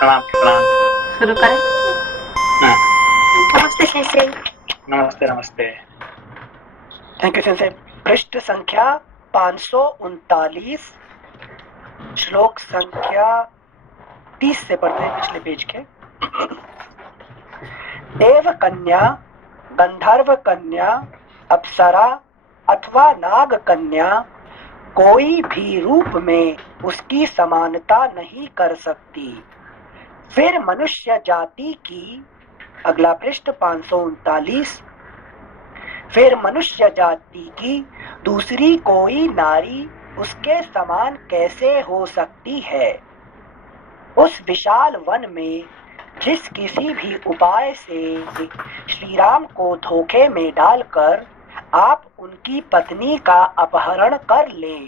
प्रणाम प्रणाम। शुरू करें। हाँ, नमस्ते सेंसे। नमस्ते नमस्ते। Thank you sensei. पृष्ठ संख्या 539, श्लोक संख्या 30 से पढ़ते हैं पिछले पेज के। देव कन्या, गंधर्व कन्या, अप्सरा अथवा नाग कन्या कोई भी रूप में उसकी समानता नहीं कर सकती। फिर मनुष्य जाति की, अगला पृष्ठ 539, फिर मनुष्य जाति की दूसरी कोई नारी उसके समान कैसे हो सकती है। उस विशाल वन में जिस किसी भी उपाय से श्री राम को धोखे में डालकर आप उनकी पत्नी का अपहरण कर ले,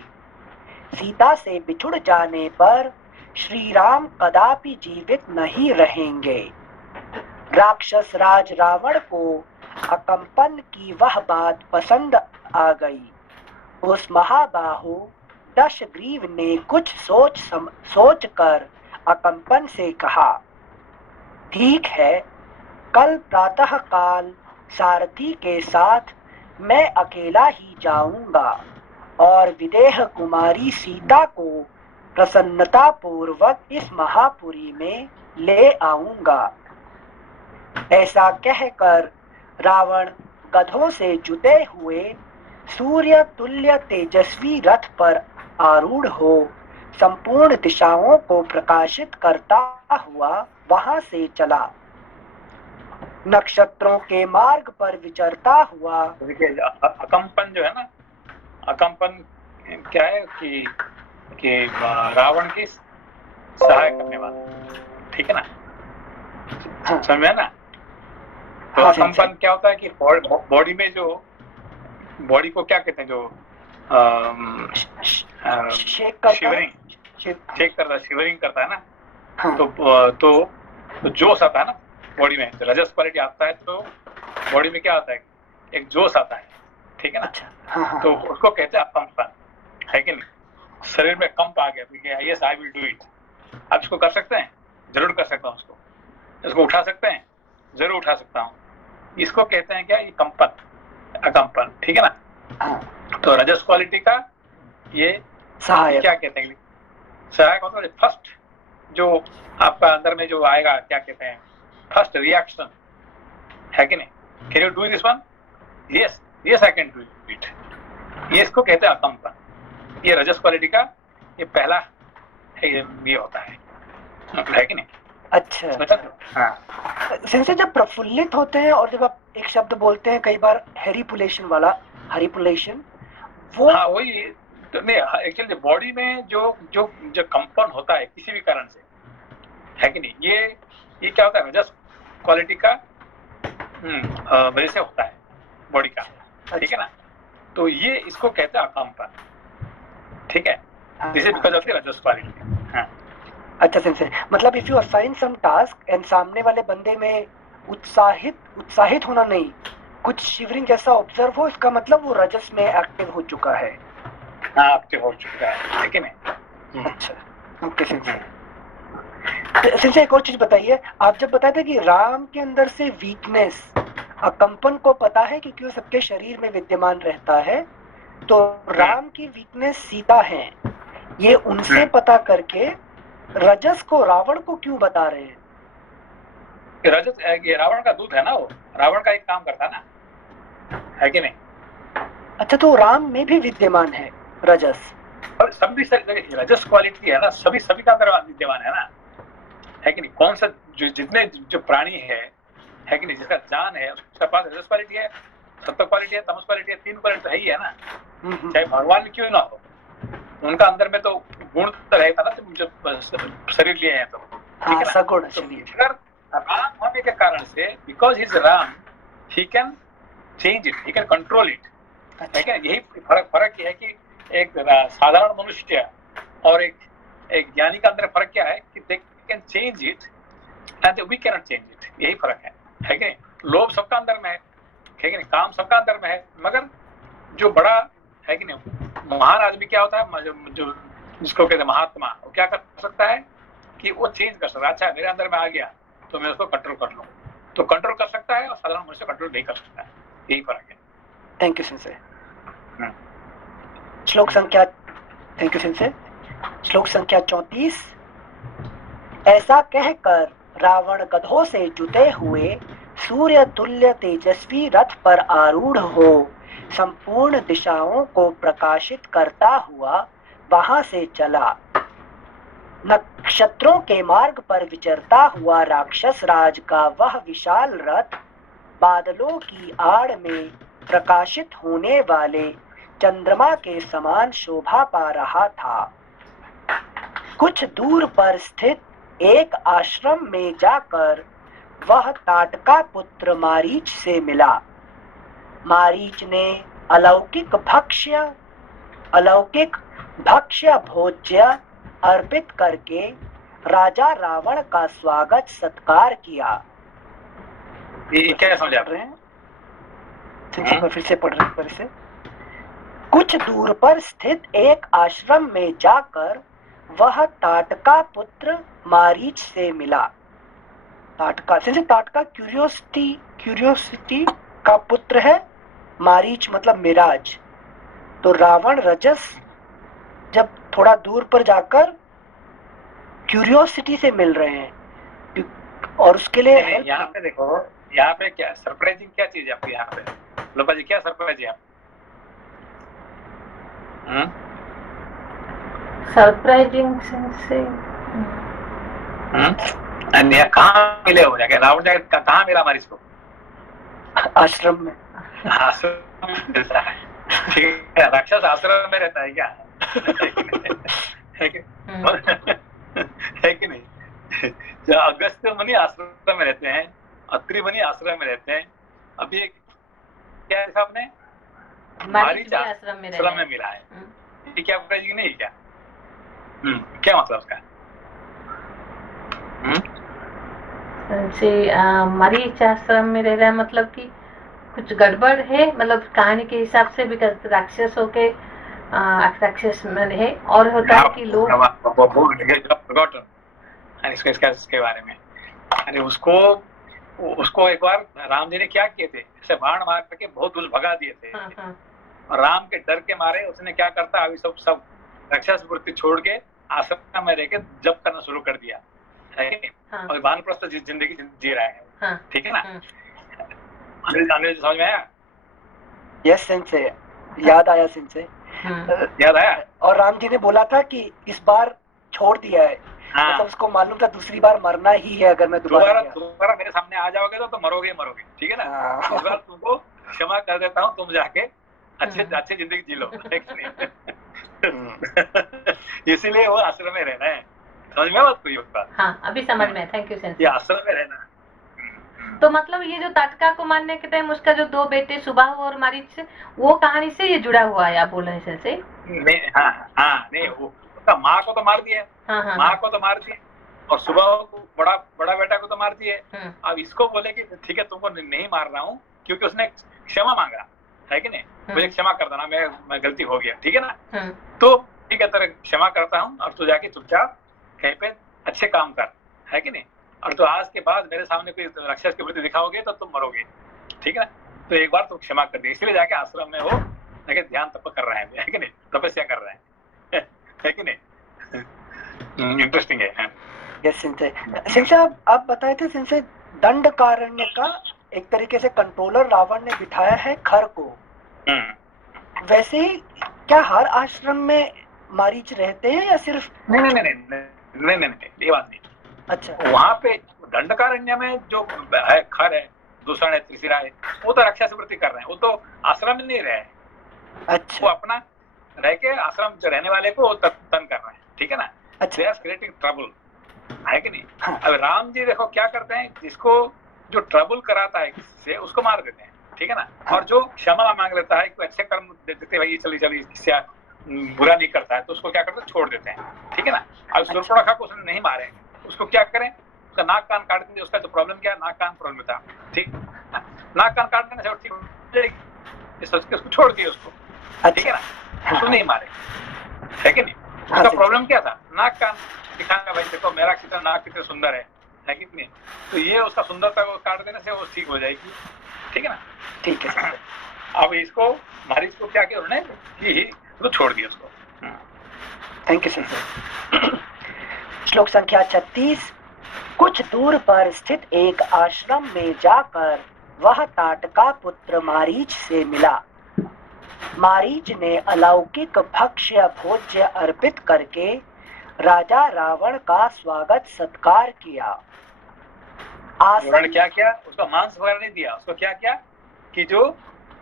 सीता से बिछुड़ जाने पर श्री राम कदापि जीवित नहीं रहेंगे। राक्षस राज रावण को अकंपन की वह बात पसंद आ गई। उस महाबाहु दशग्रीव ने कुछ सोच कर अकंपन से कहा, ठीक है, कल प्रातः काल सारथी के साथ मैं अकेला ही जाऊंगा और विदेह कुमारी सीता को प्रसन्नता पूर्वक इस महापुरी में ले आऊंगा। ऐसा कहकर रावण गधों से जुते हुए सूर्य तुल्य तेजस्वी रथ पर आरूढ़ हो संपूर्ण दिशाओं को प्रकाशित करता हुआ वहां से चला। नक्षत्रों के मार्ग पर विचरता हुआ। देखिए अकंपन जो है ना, अकंपन क्या है कि रावण की सहाय करने वाला, ठीक है ना? हाँ। समझ में है ना? तो हाँ, अकंपन क्या होता है कि बॉडी में जो बॉडी को क्या कहते हैं, जो शिवरिंग करता है, शिवरिंग करता है ना। हाँ। तो जोश आता है ना बॉडी में, तो रजस क्वालिटी आता है तो बॉडी में क्या आता है, एक जोश आता है, ठीक है ना? अच्छा। हाँ। तो उसको कहते हैं अकंपन, है कि नहीं? शरीर में कंप आ गया, yes I will do it. आप इसको कर सकते हैं? जरूर कर सकता हूँ। इसको उठा सकते हैं? जरूर उठा सकता हूँ। इसको कहते हैं क्या, ये कंपन, अकंपन, ठीक है ना? हाँ। तो रजस क्वालिटी का ये सहायक, क्या कहते हैं, सहायक होता है। फर्स्ट जो आपका अंदर में जो आएगा, क्या कहते हैं, फर्स्ट रिएक्शन, है कि नहीं? Can you do this one? Yes yes I can do it. ये इसको कहते हैं अकंपन। ये रजस क्वालिटी का ये पहला है, ये होता है कि नहीं? अच्छा। हाँ। सेंसे जब प्रफुल्लित होते हैं और जब आप एक शब्द बोलते हैं कई बार हेरिपुलेशन वाला, हरिपुलेशन, वो हाँ वही तो नहीं, एक्चुअली बॉडी में जो जो जो कंपन होता है किसी भी कारण से, है कि नहीं, ये क्या होता है, रजस क्वालिटी का वजह से होता है बॉडी का, ठीक है ना? तो ये इसको कहते हैं अकंपन, ठीक है? This is because of the rajas quality. हाँ। अच्छा सेंसे, मतलब if you assign some task and सामने वाले बंदे में उत्साहित होना नहीं, कुछ शिवरिंग जैसा ऑब्जर्व हो, इसका मतलब वो रजस में एक्टिव हो चुका है। हाँ, एक्टिव हो चुका है, ठीक है ना? अच्छा, ओके सेंसे। सेंसे एक और चीज बताइए, आप जब बताए थे कि राम के अंदर से वीकनेस अकंपन को पता है क्योंकि वो सबके शरीर में विद्यमान रहता है, तो राम की वीकनेस सीता है, ये उनसे पता करके रजस को रावण को क्यों बता रहे हैं? रजस ये रावण का दूत है ना, वो रावण का एक काम करता है ना, है कि नहीं? अच्छा, तो राम में भी विद्यमान है रजस? और सभी रजस क्वालिटी है ना, सभी का अंदर विद्यमान है ना, है कि नहीं? कौन सा जितने जो प्राणी है कि नहीं, जिसका जान है उसके पास रजस क्वालिटी है, सत्व क्वालिटी है, तमस क्वालिटी है, तीन क्वालिटी तो है ही है ना। चाहे भगवान क्यों ना हो, उनका अंदर में तो गुण तो रहता ना, जब शरीर लिए हैं तो, ठीक है ना? सगुण तो शरीर। अगर राम होने के कारण से, because he is Ram, he can change it, he can control it, है क्या? यही फर्क ये है कि एक साधारण मनुष्य और एक ज्ञानी का अंदर फर्क क्या है कि they can change it and we can not change it. यही फर्क है कि नहीं? लोभ सबका अंदर में है कि नहीं? काम सबका अंदर में है, मगर जो बड़ा है कि नहीं, महान आदमी क्या होता है, जो जिसको कहते हैं महात्मा, वो क्या कर सकता है कि वो चेंज कर सकता है। अच्छा मेरे अंदर में आ गया तो मैं उसको कंट्रोल कर लूँ, तो कंट्रोल कर सकता है और साधारण मनुष्य कंट्रोल नहीं कर सकता है, यही फर्क है। Thank you sensei. श्लोक संख्या, थैंक यू सेंसे। श्लोक संख्या 34। ऐसा कहकर रावण गधों से जुते हुए सूर्य तुल्य तेजस्वी रथ पर आरूढ़ हो संपूर्ण दिशाओं को प्रकाशित करता हुआ वहां से चला। नक्षत्रों के मार्ग पर विचरता हुआ राक्षस राज का वह विशाल रथ बादलों की आड़ में प्रकाशित होने वाले चंद्रमा के समान शोभा पा रहा था। कुछ दूर पर स्थित एक आश्रम में जाकर वह ताटका पुत्र मारीच से मिला। मारीच ने अलौकिक भक्ष्य भोज्य अर्पित करके राजा रावण का स्वागत सत्कार किया। ये क्या समझ आप रहे हैं? फिर से पढ़ रहे हैं, फिर से। कुछ दूर पर स्थित एक आश्रम में जाकर वह ताटका पुत्र मारीच से मिला। ताटका क्यूरियोसिटी का पुत्र है, मारीच मतलब मिराज। तो रावण रजस जब थोड़ा दूर पर जाकर क्यूरियोसिटी से मिल रहे हैं और उसके लिए यहाँ पे देखो, यहाँ पे क्या सरप्राइजिंग क्या चीज है आपकी यहाँ पे लोपा जी, क्या सरप्राइज है आप? सरप्राइजिंग से कहाँ मिले हो जाके रावण जाके कहाँ मिला मारीच को? आश्रम में। आश्रम में मिलता है, ठीक है। राक्षस आश्रम में रहता है क्या? है कि नहीं? जो अगस्त्य मुनि आश्रम में रहते हैं, अत्रि मुनि आश्रम में रहते हैं। अब ये क्या देखा आपने? मारीच आश्रम में मिला है, ये क्या सरप्राइजिंग नहीं क्या? क्या मतलब उसका? मरीच आश्रम में रह रहा है, मतलब कि कुछ गड़बड़ है, मतलब कहानी के हिसाब से भी राक्षसों के राक्षस में है। और होता है कि लोग इसके बारे में, अरे उसको एक बार राम जी ने क्या किए थे, ऐसे बाण मार करके बहुत दूर भगा दिए थे। और राम के डर के मारे उसने क्या करता, अभी सब राक्षस वृत्ति छोड़ के आश्रम में रह के जप करना शुरू कर दिया है। और वानप्रस्थ जिंदगी जी रहा है, ठीक है ना? अंग्रेज समझ में आया? यस सेंसे, याद आया सेंसे, याद आया। और राम जी ने बोला था कि इस बार छोड़ दिया है, मतलब उसको मालूम था दूसरी बार मरना ही है, अगर मैं दोबारा मेरे सामने आ जाओगे तो मरोगे, ठीक है ना? इस बार तुमको क्षमा कर देता हूँ, तुम जाके अच्छी जिंदगी जी लो। इसीलिए वो आश्रम में रहना है, समझ में बात कोई बात? हाँ, अभी समझ में। Thank you sensei. ये आश्रम में रहना है। तो मतलब ये जो ताटका को मारने के टाइम उसका जो दो बेटे सुबाहु और मारीच, वो कहानी से ये जुड़ा हुआ है, आप बोल रहे हैं सेंसे? नहीं, नहीं, उसका माँ को तो मार दिया, माँ को तो मार दिया, और सुबाहु को बड़ा बेटा को तो मार दिए। अब इसको बोले कि ठीक है तुमको नहीं मार रहा हूँ, क्योंकि उसने क्षमा मांगा है कि नहीं, मुझे क्षमा कर देना, मैं गलती हो गया, ठीक है ना? तो ठीक है, तेरे क्षमा करता हूँ, और तू जाके चुपचाप कहीं पे अच्छे काम कर, है कि नहीं? और तो आज के बाद मेरे सामने कोई राक्षस की वृत्ति दिखाओगे तो तुम मरोगे, ठीक है ना? तो एक बार तुम क्षमा कर दे, इसलिए जाके आश्रम में वो जाके ध्यान तप कर रहे हैं, है कि नहीं? तपस्या कर रहे हैं, है कि नहीं? इंटरेस्टिंग है। यस सेंसे, आप बताए थे सेंसे, दंडकारण्य का एक तरीके से कंट्रोलर रावण ने बिठाया है खर को। वैसे ही क्या हर आश्रम में मारीच रहते हैं या सिर्फ? नहीं, ये बात नहीं। अच्छा, वहाँ पे दंडकारण्य में जो है खर है, दूषण है, त्रिशिरा है, वो तो राक्षस वृत्ति कर रहे हैं, वो तो आश्रम में नहीं रहे हैं। अच्छा, वो अपना रह के आश्रम जो रहने वाले को तंग कर रहे हैं, ठीक है ना? अच्छा, क्रिएटिंग ट्रबल, है कि नहीं? अब राम जी देखो क्या करते हैं, जिसको जो ट्रबल कराता है किससे, उसको मार देते हैं, ठीक है ना? और जो क्षमा मांग लेता है, कोई अच्छे कर्म देते भाई चली इससे बुरा नहीं करता है, तो उसको क्या करते हैं, छोड़ देते हैं, ठीक है ना? अब सूर्पणखा को उसने नहीं मारे, उसको क्या करें, उसका नाक कान काट देंगे। उसका तो प्रॉब्लम क्या है, नाक कान प्रॉब्लम था, ठीक, नाक कान काट देने से ठीक हो जाएगी, सोच के उसको छोड़ दिए उसको, ठीक है ना? उसको नहीं मारे, है कि नहीं? उसका प्रॉब्लम क्या था? नाक का दिखाना, भाई देखो मेरा कितना नाक कितने सुंदर है कि नहीं? तो ये उसका सुंदरता को काट देने से वो ठीक हो जाएगी, ठीक है ना? ठीक है। अब इसको मारीच को क्या किया उन्होंने कि तो छोड़ दिया उसको। Thank you sir. श्लोक संख्या 36। कुछ दूर पर स्थित एक आश्रम में जाकर वह ताटका पुत्र मारीच से मिला। मारीच ने अलौकिक भक्ष्य भोज्य अर्पित करके राजा रावण का स्वागत सत्कार किया। उन्होंने क्या किया? उसको मांस वगैरह नहीं दिया, उसको क्या किया कि जो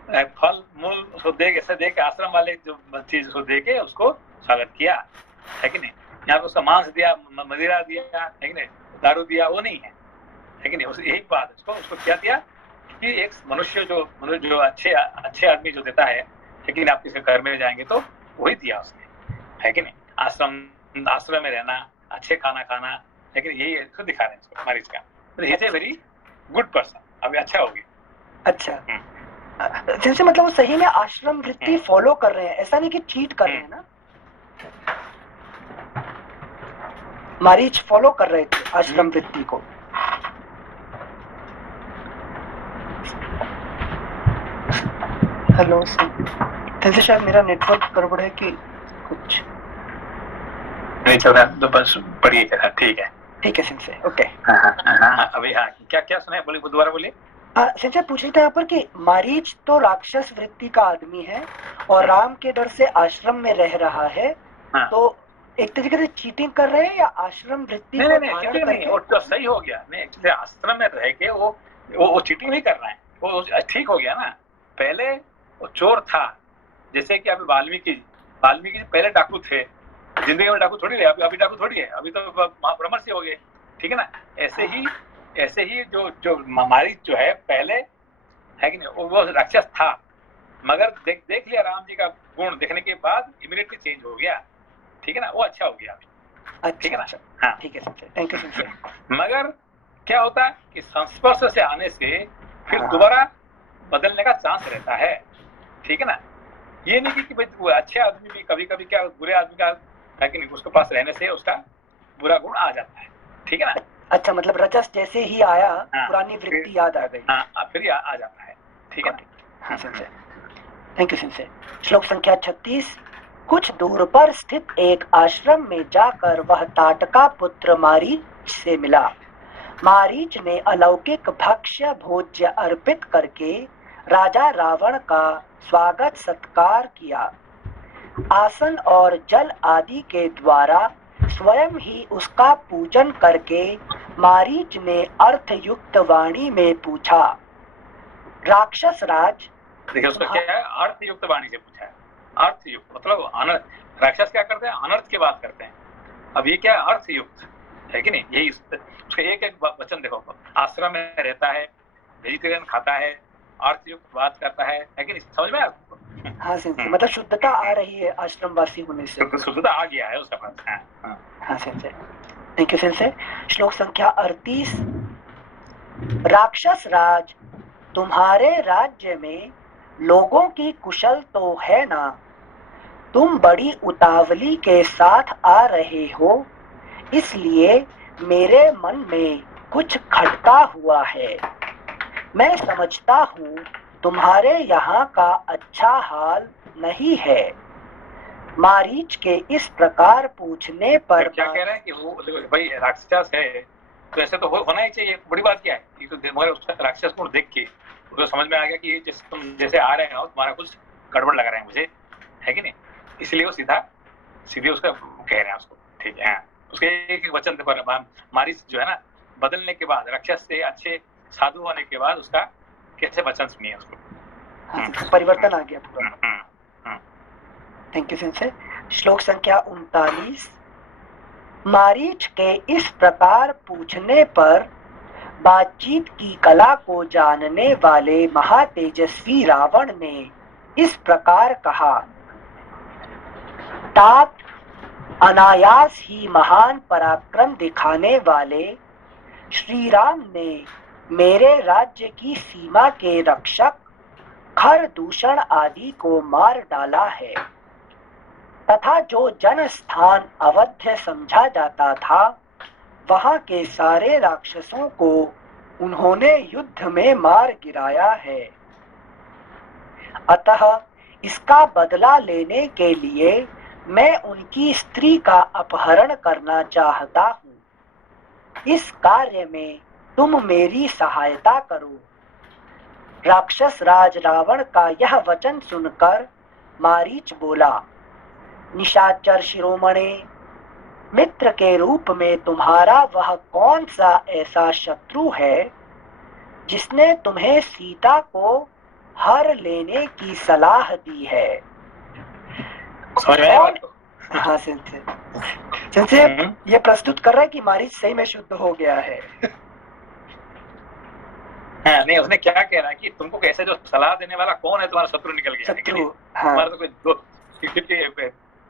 फल मूल उसको दे ऐसे दे के आश्रम वाले जो चीज उसको दे के उसको स्वागत किया, है कि नहीं? यहाँ पे उसका मांस दिया, मदिरा दिया, है कि नहीं, दारू दिया, वो नहीं है कि नहीं? यही बात उसको क्या दिया कि एक मनुष्य जो अच्छे आदमी जो देता है, लेकिन आप किसी घर में जाएंगे तो वही दिया उसने, है कि नहीं? आश्रम में रहना, अच्छे खाना खाना, लेकिन यही इसको दिखा रहे हैं इसको मारीच का। He is a very good person, अभी अच्छा हो गया। अच्छा, जैसे मतलब वो सही में आश्रम वृत्ति फॉलो कर रहे हैं, ऐसा नहीं कि चीट कर रहे हैं ना? मारीच फॉलो कर रहे थे आश्रम वृत्ति को। हेलो सर, शायद मेरा नेटवर्क गड़बड़ है कि कुछ नहीं चल रहा, तो बस पढ़िए। ठीक है सिंसे, ओके। अभी क्या सुना है? बोलिए, दोबारा बोलिए। सिंसे पूछ रहे थे यहाँ पर कि मारीच तो राक्षस वृत्ति का आदमी है और राम के डर से आश्रम में रह रहा है, तो एक तरीके से चीटिंग कर रहे हैं या आश्रम वृत्ति को धारण करके? वो तो सही हो गया। नहीं, एक्चुअली आश्रम में रह के वो चीटिंग नहीं कर रहा है, वो ठीक हो गया ना। पहले वो चोर था, जैसे कि अभी वाल्मीकि पहले डाकू थे, जिंदगी में डाकू थोड़ी है, अभी डाकू थोड़ी है, अभी तो महाब्रह्मर्षि हो गए, ठीक है ना? ऐसे ही जो मारीच जो है पहले, है कि नहीं, वो राक्षस था, मगर देख लिया राम जी का गुण देखने के बाद इमीडिएटली चेंज हो गया, ठीक है ना? वो अच्छा हो गया अभी, ठीक है ना? हाँ, ठीक है, थैंक यू। मगर क्या होता है कि संस्पर्श से आने से फिर दोबारा बदलने का चांस रहता है, ठीक है ना? ये नहीं कि भाई अच्छे आदमी भी कभी क्या बुरे आदमी का, है कि नहीं, उसके पास रहने से उसका बुरा गुण आ जाता है, ठीक है ना? अच्छा, मतलब रजस जैसे ही आया, पुरानी वृत्ति याद आ गई। हाँ, फिर आ जाता है, ठीक है ना? हाँ सिंसे, थैंक यू सिंसे। श्लोक संख्या 36। कुछ दूर पर स्थित एक आश्रम में जाकर वह ताटका पुत्र मारीच से मिला। मारीच ने अलौकिक भक्ष्य भोज्य अर्पित करके राजा रावण का स्वागत सत्कार किया। आसन और जल आदि के द्वारा स्वयं ही उसका पूजन करके मारीच ने अर्थयुक्त वाणी में पूछा, राक्षस राज। देखिए उसको क्या है, अर्थयुक्त वाणी से पूछा है। अर्थयुक्त मतलब अनर्थ, राक्षस क्या करते हैं? अनर्थ की बात करते हैं। अब ये क्या है? अर्थयुक्त, है कि नहीं? यही उसका एक वचन देखो, आश्रम में रहता है, वेजिटेरियन खाता है, अर्थयुक्त बात करता है कि नहीं? समझ में आपको? हाँ सिंसे, मतलब शुद्धता आ रही है आश्रमवासी होने से, शुद्धता आ गया है उसका पास। हाँ सिंसे, थैंक यू सिंसे। श्लोक संख्या 38। राक्षस राज, तुम्हारे राज्य में लोगों की कुशल तो है ना? तुम बड़ी उतावली के साथ आ रहे हो, इसलिए मेरे मन में कुछ खटका हुआ है। मैं समझता हूँ तुम्हारे यहाँ का अच्छा हाल नहीं है। मारीच के इस प्रकार पूछने पर क्या कह रहे हैं कि वो भाई राक्षस है तो ऐसे तो होना ही चाहिए। बड़ी बात क्या है? तो मगर उसका राक्षस गुण देख के उसको समझ में आ गया कि तुम जैसे आ रहे हो, तुम्हारा कुछ गड़बड़ लग रहा है मुझे, है कि नहीं? इसलिए वो सीधे उसका कह रहे हैं उसको, ठीक है? उसके एक वचन देखो, मारीच जो है ना, बदलने के बाद राक्षस से अच्छे साधु होने के बाद उसका कैसे वचन सुनिए उसको, परिवर्तन आ गया पूरा। Thank you sensei. श्लोक संख्या 39। मारीच के इस प्रकार पूछने पर बातचीत की कला को जानने वाले महातेजस्वी रावण ने इस प्रकार कहा, तात अनायास ही महान पराक्रम दिखाने वाले श्री राम ने मेरे राज्य की सीमा के रक्षक खर दूषण आदि को मार डाला है। तथा जो जन स्थान अवध्य समझा जाता था, वहां के सारे राक्षसों को उन्होंने युद्ध में मार गिराया है। अतः इसका बदला लेने के लिए मैं उनकी स्त्री का अपहरण करना चाहता हूँ। इस कार्य में तुम मेरी सहायता करो। राक्षस राज रावण का यह वचन सुनकर मारीच बोला, निशाचर शिरोमणे, मित्र के रूप में तुम्हारा वह कौन सा ऐसा शत्रु है जिसने तुम्हें सीता को हर लेने की सलाह दी है? समझ में आया बात को? हाँ सेंसे ये प्रस्तुत कर रहा है कि मारीच सही में शुद्ध हो गया है। हाँ, नहीं, उसने क्या कह रहा है कि तुमको कैसे जो सलाह देने वाला कौन है, तुम्हारा शत्रु निकल गया है कि नहीं? तुम्हारा तो कोई दोस्त,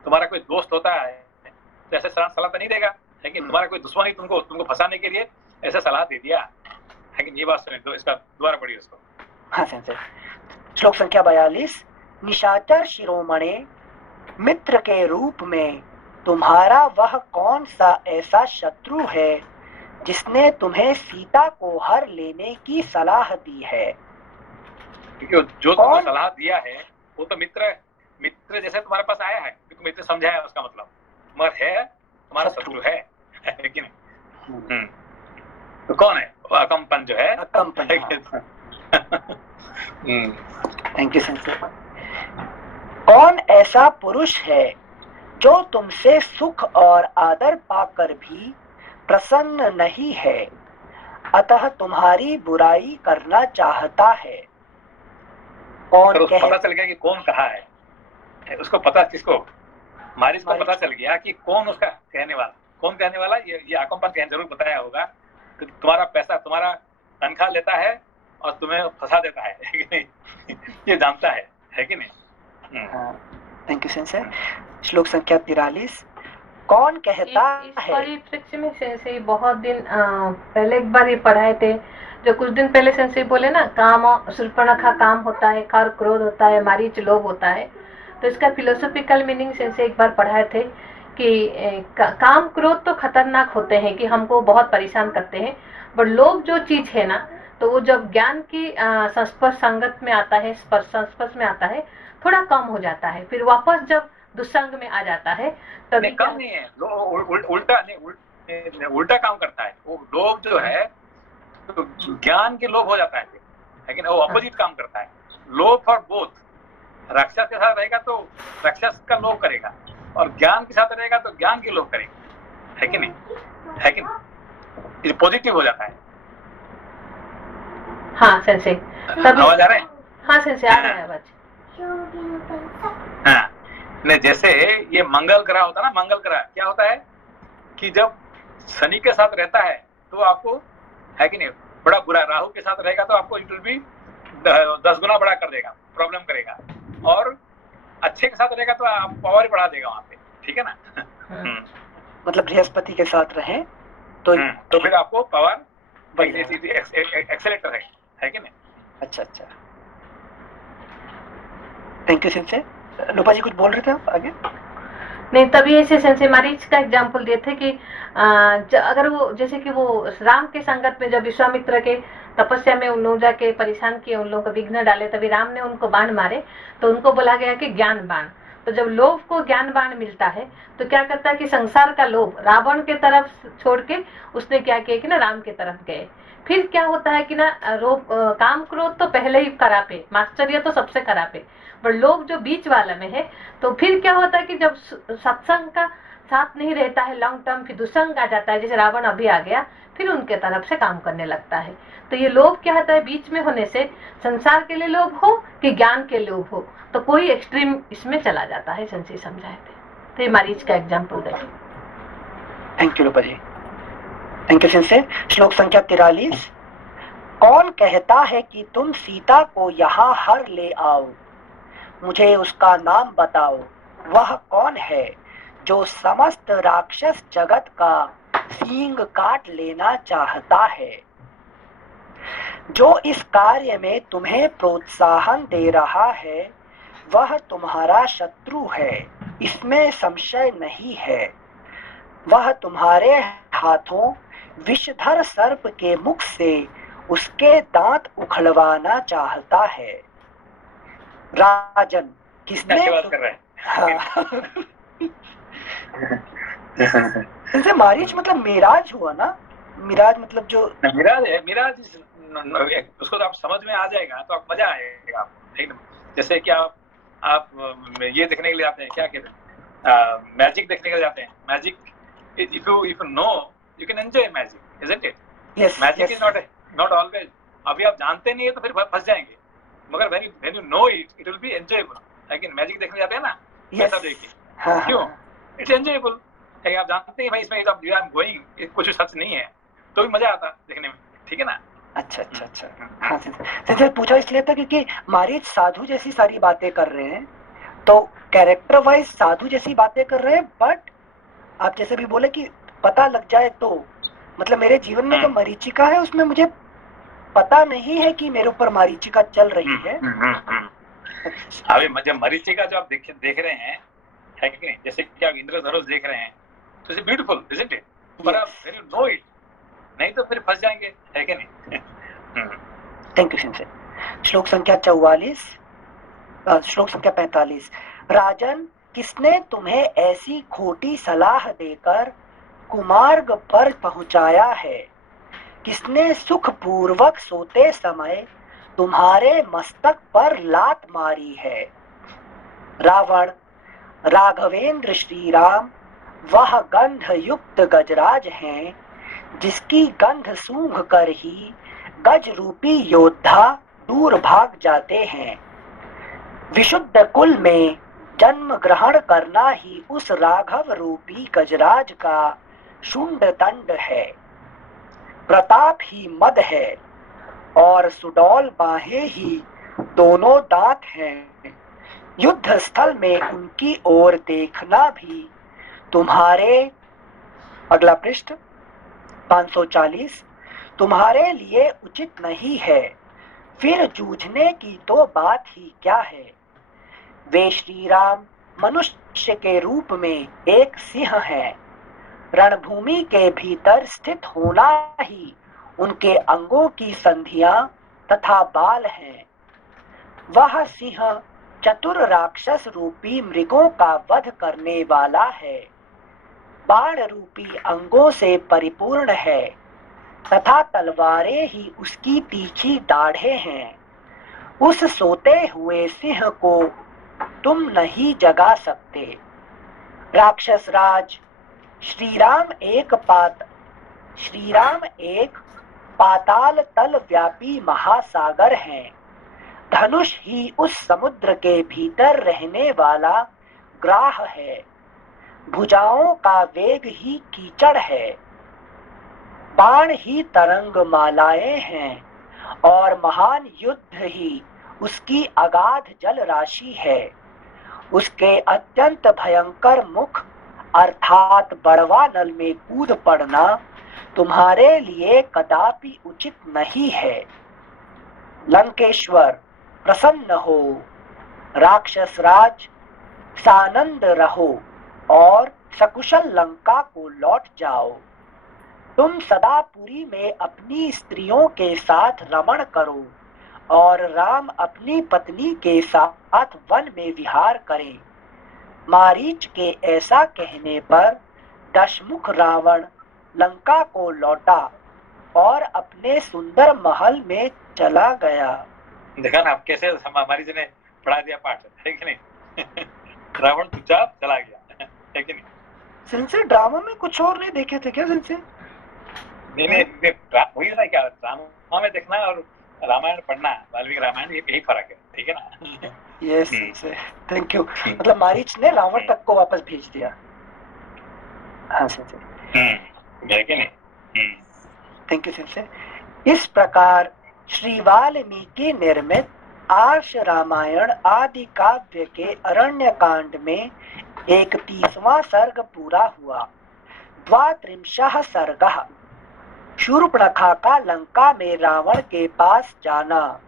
तुम्हारा कोई दोस्त होता है तो ऐसे सलाह तो नहीं देगा, लेकिन तुम्हारा कोई दुश्मन ही तुमको फंसाने के लिए ऐसे सलाह दे दिया। लेकिन ये बात सुनिए, तो इसका दोबारा पढ़िए उसको। हाँ सेंसे, श्लोक संख्या 42। निशाचर शिरोमणे, मित्र के रूप में तुम्हारा वह कौन सा ऐसा शत्रु है जिसने तुम्हें सीता को हर लेने की सलाह दी है? क्योंकि जो तुमको सलाह दिया है वो तो मित्र जैसे तुम्हारे पास आया है, तुम मित्र समझा है, उसका मतलब मगर है तुम्हारा शत्रु है कि नहीं? तो कौन है? वो अकम्पन जो है, अकम्पन। Thank you sense. कौन ऐसा पुरुष है जो तुमसे सुख और आदर पाकर भी प्रसन्न नहीं है, अतः तुम्हारी बुराई करना चाहता है? कौन तो पता चल गया कि कौन कहा है, उसको पता, किसको? मारीच को पता चल गया कि कौन उसका कहने वाला। ये अकम्पन कहने जरूर बताया होगा कि तुम्हारा पैसा, तुम्हारा तनख्वाह लेता है और तुम्हें फंसा देता है कि नहीं? ये जानता है कि नहीं? Thank you sensei. श्लोक संख्या 43। कौन कहता है? परिप्रेक्ष्य में सेंसे बहुत दिन पहले एक बार ये पढ़ाए थे, जो कुछ दिन पहले सेंसे बोले ना, काम शूर्पणखा काम होता है, खर क्रोध होता है, मारीच लोभ होता है। तो इसका फिलोसॉफिकल मीनिंग सेंसे एक बार पढ़ाए थे कि काम क्रोध तो खतरनाक होते हैं कि हमको बहुत परेशान करते हैं, बट लोभ जो चीज है ना, तो वो जब ज्ञान की संस्पर्श संगत में आता है, संस्पर्श में आता है, थोड़ा कम हो जाता है, फिर वापस जब दुस्संग में आ जाता है तभी कम नहीं है, उल्टा काम करता है। वो लोभ जो है तो ज्ञान के लोभ हो जाता है, लेकिन वो अपोजिट काम करता है। लोभ फॉर बोथ, राक्षस के साथ रहेगा तो राक्षस का लोभ करेगा, और ज्ञान के साथ रहेगा तो ज्ञान के लोभ करेगा, है कि नहीं? है कि नहीं? ये पॉजिटिव हो जाता है। हाँ सेंसे, आवाज आ रहे हैं? हाँ सेंसे, आ रहा है आवाज। हाँ, नहीं, जैसे ये मंगल ग्रह होता है ना, मंगल ग्रह क्या होता है कि जब शनि के साथ रहता है तो आपको, है कि नहीं, बड़ा बुरा। राहु के साथ रहेगा तो आपको इट विल बी 10 गुना बड़ा कर देगा, प्रॉब्लम करेगा, और अच्छे के साथ रहेगा तो आप पावर बढ़ा देगा वहां पे, ठीक है ना? मतलब बृहस्पति के साथ रहे तो फिर आपको पावर एक्सेलेटर है कि नहीं? अच्छा। Thank you sensei. Rupa ji कुछ बोल रहे थे आप आगे? नहीं, तभी ऐसे सेंसे मारीच का एग्जाम्पल दिए थे कि अगर वो, जैसे कि वो राम के संगत में जब विश्वामित्र के तपस्या में उन लोग जाके परेशान किए, उन लोगों को विघ्न डाले, तभी राम ने उनको बाण मारे, तो उनको बोला गया कि ज्ञान बाण। तो जब लोभ को ज्ञान बाण मिलता है तो क्या करता है कि संसार का लोभ रावण के तरफ छोड़ के उसने क्या किया कि ना राम के तरफ गए। फिर क्या होता है कि ना काम क्रोध तो पहले ही खराब है, माश्चर्य तो सबसे खराब है, पर लोभ जो बीच वाला में है, तो फिर क्या होता है कि जब सत्संग का साथ नहीं रहता है लॉन्ग टर्म, फिर दुसंग आ जाता है, जैसे रावण अभी आ गया, फिर उनके तरफ से काम करने लगता है। तो ये लोभ क्या होता है, बीच में होने से संसार के लिए लोभ हो कि ज्ञान के लोभ हो, तो कोई एक्सट्रीम इसमें चला जाता है। संसी समझाए थे, तो ये मारीच का एग्जाम्पल देखिए। Thank you Roopa ji. Thank you sensei. श्लोक संख्या 43। कौन कहता है कि तुम सीता को यहाँ हर ले आओ? मुझे उसका नाम बताओ। वह कौन है जो समस्त राक्षस जगत का सींग काट लेना चाहता है? जो इस कार्य में तुम्हें प्रोत्साहन दे रहा है वह तुम्हारा शत्रु है। इसमें संशय नहीं है। वह तुम्हारे हाथों विषधर सर्प के मुख से उसके दांत उखड़वाना चाहता है। राजन, किसने अच्छी बात कर रहे हैं। हाँ। इनसे मारीच मतलब मिराज हुआ ना? मिराज मतलब जो मिराज है, मिराज उसको तो आप समझ में आ जाएगा तो आप मजा आएगा आपको, ठीक ना। जैसे कि आप ये देखने के लिए आते हैं, क्या कहते हैं, मैजिक देखने के लिए जाते हैं। Magic, if you know you can enjoy magic, isn't it? Yes magic is not always, अभी आप जानते नहीं है तो फिर फंस जाएंगे, मगर when you know it will be enjoyable. लेकिन मैजिक देखने जाते हैं ना, पैसा देके, क्यों? It's enjoyable. आप जानते हैं भाई इसमें तो आई एम गोइंग, कुछ सच नहीं है, तो भी मजा आता देखने में, ठीक है ना। अच्छा अच्छा अच्छा। हाँ सिंसियर पूछा इसलिए था क्योंकि मारीच साधु जैसी सारी बातें कर रहे हैं, तो कैरेक्टर वाइज साधु जैसी बातें कर रहे हैं, बट आप जैसे भी बोले कि पता लग जाए तो, मतलब मेरे जीवन में जो मरीचिका है उसमें मुझे पता नहीं है कि मेरे ऊपर मरीचिका चल रही है। अभी जब मरीचिका जो आप देख रहे हैं, है कि नहीं, जैसे कि आप इंद्रधनुष देख रहे हैं, तो इट्स ब्यूटीफुल, इजंट इट? पर आप व्हेन यू नो इट, नहीं तो फिर फंस जाएंगे, है कि नहीं। Thank you sincere. श्लोक संख्या 44, श्लोक संख्या 45। राजन, किसने तुम्हें ऐसी खोटी सलाह देकर कुमार्ग पर पहुंचाया है? किसने सुखपूर्वक सोते समय तुम्हारे मस्तक पर लात मारी है? रावण, राघवेंद्र श्री राम वह गंध युक्त गजराज हैं जिसकी गंध सूंघ कर ही गज रूपी योद्धा दूर भाग जाते हैं। विशुद्ध कुल में जन्म ग्रहण करना ही उस राघव रूपी गजराज का शुंड दंड है। प्रताप ही मद है और सुडौल बाहें ही दोनों दांत हैं। युद्ध स्थल में उनकी ओर देखना भी तुम्हारे, अगला पृष्ठ 540, तुम्हारे लिए उचित नहीं है। फिर जूझने की तो बात ही क्या है। वे श्री राम मनुष्य के रूप में एक सिंह है। रणभूमि के भीतर स्थित होना ही उनके अंगों की संधियां तथा बाल हैं। वह सिंह चतुर राक्षस रूपी मृगों का वध करने वाला है। बाण रूपी अंगों से परिपूर्ण है तथा तलवारें ही उसकी तीखी दाढ़ें हैं। उस सोते हुए सिंह को तुम नहीं जगा सकते। राक्षस राज, श्री राम एक पाताल तल व्यापी महासागर हैं। धनुष ही उस समुद्र के भीतर रहने वाला ग्राह है। भुजाओं का वेग ही कीचड़ है। बाण ही तरंग मालाएं हैं और महान युद्ध ही उसकी अगाध जल राशि है। उसके अत्यंत भयंकर मुख अर्थात बड़वा नल में कूद पड़ना तुम्हारे लिए कदापि उचित नहीं है। लंकेश्वर, प्रसन्न हो। राक्षस राज, सानंद रहो और सकुशल लंका को लौट जाओ। तुम सदापुरी में अपनी स्त्रियों के साथ रमण करो और राम अपनी पत्नी के साथ वन में विहार करें। मारीच के ऐसा कहने पर दशमुख रावण लंका को लौटा और अपने सुंदर महल में चला गया। देखा ना आप कैसे हमारी जी ने पढ़ा दिया पाठ, है कि नहीं। रावण चुपचाप चला गया, है कि नहीं। सिंसियर ड्रामा में कुछ और नहीं देखे थे क्या सिंसियर? नहीं, वही था क्या, ड्रामा में देखना और रामायण पढ़ना, वाल्मीकि रामायण, यही फर्क है, ठीक है ना। Yes thank you. मतलब मारीच ने रावण तक को वापस भेज दिया। हाँ सिंसियर, थैंक यू सिंसियर। इस प्रकार श्री वाल्मीकि निर्मित आर्ष रामायण आदि काव्य के अरण्य कांड में 31वां सर्ग पूरा हुआ। 32 सर्गः। शूर्पणखा का लंका में रावण के पास जाना।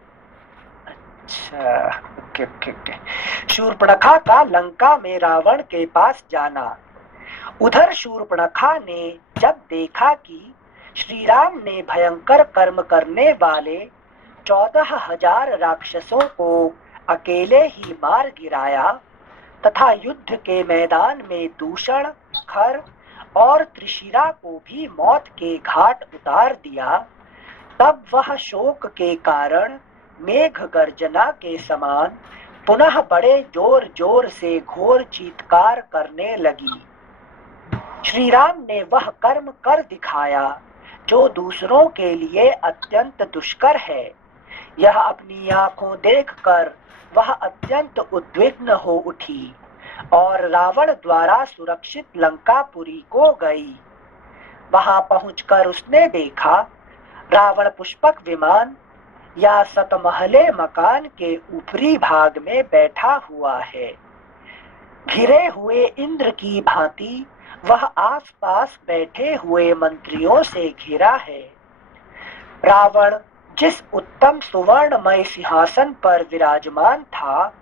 अच्छा, ओके। शूर्पणखा का लंका में रावण के पास जाना। उधर शूर्पणखा ने जब देखा कि श्री राम ने भयंकर कर्म करने वाले 14,000 राक्षसों को अकेले ही मार गिराया तथा युद्ध के मैदान में दूषण, खर और त्रिशिरा को भी मौत के घाट उतार दिया, तब वह शोक के कारण मेघ गर्जना के समान पुनः बड़े जोर जोर से घोर चीत्कार करने लगी। श्री राम ने वह कर्म कर दिखाया जो दूसरों के लिए अत्यंत दुष्कर है। यह अपनी आंखों देखकर वह अत्यंत उद्विग्न हो उठी और रावण द्वारा सुरक्षित लंकापुरी को गई। वहां पहुंचकर उसने देखा रावण पुष्पक विमान या सतमहले मकान के ऊपरी भाग में बैठा हुआ है। घिरे हुए इंद्र की भांति वह आसपास बैठे हुए मंत्रियों से घिरा है। रावण जिस उत्तम सुवर्णमय सिंहासन पर विराजमान था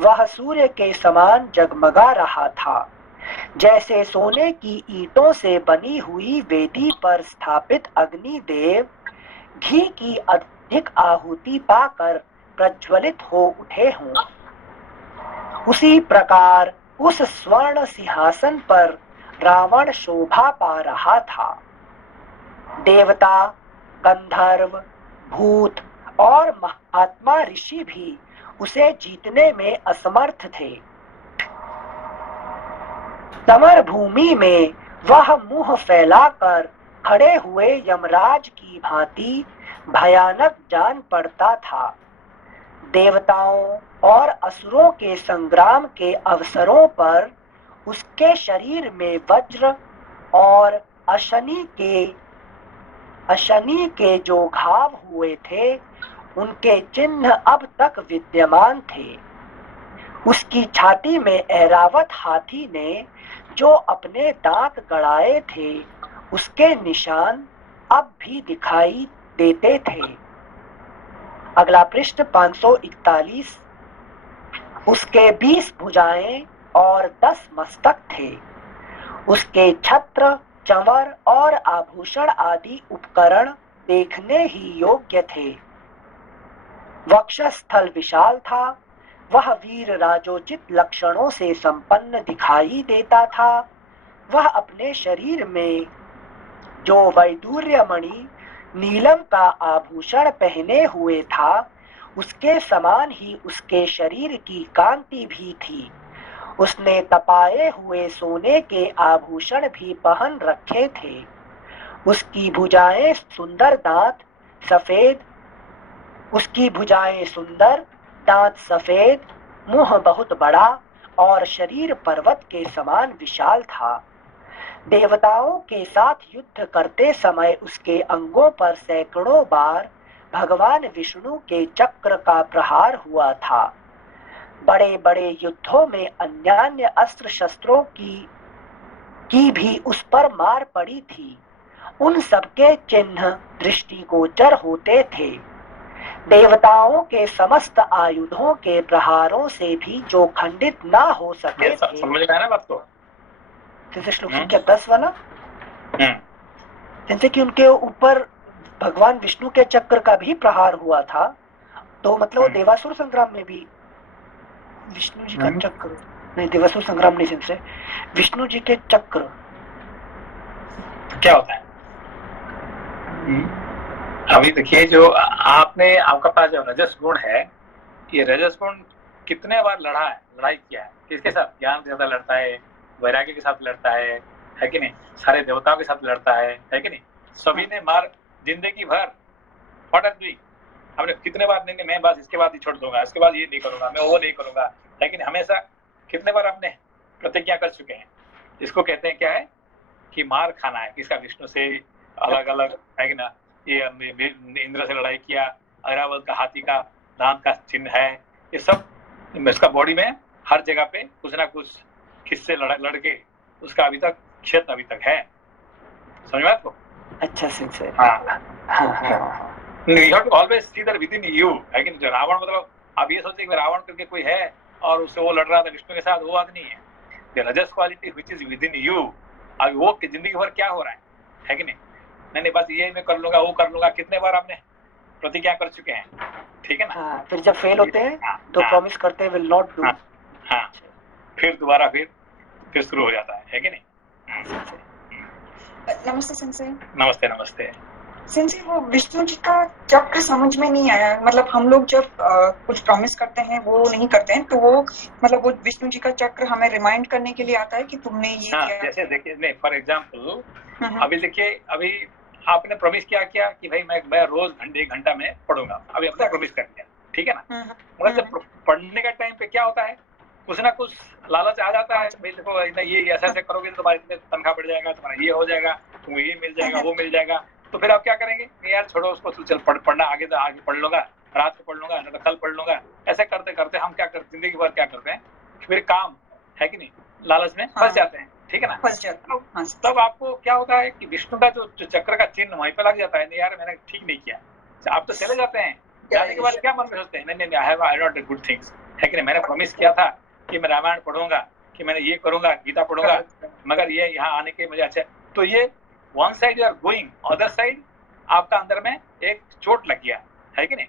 वह सूर्य के समान जगमगा रहा था। जैसे सोने की ईंटों से बनी हुई वेदी पर स्थापित अग्निदेव घी की अधिक आहुति पाकर प्रज्वलित हो उठे हों, उसी प्रकार उस स्वर्ण सिंहासन पर रावण शोभा पा रहा था। देवता, गंधर्व, भूत और महात्मा ऋषि भी उसे जीतने में असमर्थ थे। समर भूमि में वह मुंह फैलाकर खड़े हुए यमराज की भांति भयानक जान पड़ता था। देवताओं और असुरों के संग्राम के अवसरों पर उसके शरीर में वज्र और अशनि के जो घाव हुए थे उनके चिन्ह अब तक विद्यमान थे। उसकी छाती में ऐरावत हाथी ने जो अपने दांत गड़ाए थे उसके निशान अब भी दिखाई देते थे। अगला पृष्ठ 541। उसके 20 भुजाएं और 10 मस्तक थे। उसके छत्र, चंवर और आभूषण आदि उपकरण देखने ही योग्य थे। वक्षस्थल विशाल था। वह वीर राजोचित लक्षणों से संपन्न दिखाई देता था। वह अपने शरीर में जो वैदूर्य मणि नीलम का आभूषण पहने हुए था उसके समान ही उसके शरीर की कांति भी थी। उसने तपाए हुए सोने के आभूषण भी पहन रखे थे। उसकी भुजाएं सुंदर, दांत सफेद, मुंह बहुत बड़ा और शरीर पर्वत के समान विशाल था। देवताओं के साथ युद्ध करते समय उसके अंगों पर सैकड़ों बार भगवान विष्णु के चक्र का प्रहार हुआ था। बड़े बड़े युद्धों में अन्यान्य अस्त्र शस्त्रों की भी उस पर मार पड़ी थी। उन सबके चिन्ह दृष्टिगोचर होते थे। देवताओं के समस्त आयुधों के प्रहारों से भी जो खंडित ना हो सके थे। समझ में आया ना बात को? जैसे श्लोक संख्या 10 वाला, जैसे कि उनके ऊपर भगवान विष्णु के चक्र का भी प्रहार हुआ था, तो मतलब वो देवासुर संग्राम में भी विष्णु जी का चक्र नहीं, देवासुर संग्राम नहीं, से विष्णु जी के चक्र क्या होता है? अभी देखिए, जो आपका पास जो रजस गुण है, ये रजस गुण कितने बार लड़ाई किया है? किसके साथ? ज्ञान के साथ लड़ता है, वैराग्य के साथ लड़ता है कि नहीं? सारे देवताओं के साथ लड़ता है कि नहीं? सभी ने मार जिंदगी भर हमने कितने बार नहीं, मैं बस इसके बाद ही छोड़ दूंगा, इसके बाद ये नहीं करूंगा, मैं वो नहीं करूंगा, लेकिन हमेशा कितने बार हमने प्रतिज्ञा कर चुके हैं। इसको कहते हैं क्या है कि मार खाना है। किसका? विष्णु से अलग अलग है कि ना। ये इंद्र से लड़ाई किया, ऐरावत का हाथी का दांत का चिन्ह है, ये सब इसका बॉडी में हर जगह पे कुछ ना कुछ किससे लड़के उसका अभी तक क्षेत्र अभी तक है। समझ में आपको? अच्छा सिंह। हाँ, you have to always see that within you, है कि नहीं? रावण मतलब आप ये सोचते कि रावण करके कोई है और उससे वो लड़ रहा था विष्णु के साथ, वो बात नहीं है। The rajas quality which is within you, अब वो जिंदगी भर क्या हो रहा है कि नहीं? नहीं बस ये मैं कर लूंगा, वो कर लूंगा, कितने बार आपने प्रतिज्ञा कर चुके हैं, ठीक है ना? हाँ, फिर जब फेल होते हैं तो हाँ, प्रॉमिस करते हैं विल नॉट डू। हाँ, फिर दोबारा फिर शुरू हो जाता है कि नहीं? नमस्ते सेंसे। नमस्ते नमस्ते। सेंसे, वो विष्णु जी का चक्र समझ में नहीं आया। मतलब हम लोग जब कुछ प्रॉमिस करते हैं वो नहीं करते हैं, तो वो मतलब वो विष्णु जी का चक्र हमें रिमाइंड करने के लिए आता है कि तुमने ये किया। जैसे देखिए, नहीं फॉर एग्जाम्पल अभी देखिए, अभी आपने प्रॉमिस क्या किया कि भाई मैं रोज 1 घंटा में पढ़ूंगा, अभी आपने प्रॉमिस कर दिया, ठीक है ना? मगर जब पढ़ने का टाइम पे क्या होता है, कुछ ना कुछ लालच आ जाता है, भाई देखो ये ऐसा करोगे तो तुम्हारी इतने तनख्वाह बढ़ जाएगा, तुम्हारा ये हो जाएगा, तुमको ये मिल जाएगा, वो मिल जाएगा। तो फिर आप क्या करेंगे? यार छोड़ो उसको, तू चल पढ़ना आगे पढ़ लूंगा, रात को पढ़ लूंगा, नहीं तो कल पढ़ लूंगा। ऐसे करते करते हम क्या करते, जिंदगी भर क्या करते हैं, फिर काम है कि नहीं, लालच में फंस जाते हैं, ठीक है ना? फंस जाते हैं। तब आपको क्या होता है कि विष्णु का जो चक्र का चिन्ह वहीं पे लग जाता है, नहीं यार मैंने ठीक नहीं किया। आप तो चले जाते हैं, जाने के बाद क्या मन में सोचते हैं, नहीं I have not good things, है कि नहीं? मैंने प्रॉमिस किया था कि मैं रामायण पढ़ूंगा, कि मैंने ये करूंगा, गीता पढ़ूंगा, मगर ये यहाँ आने के मुझे अच्छा। तो ये one side you are going, other side आपका अंदर में एक चोट लग गया, है कि नहीं?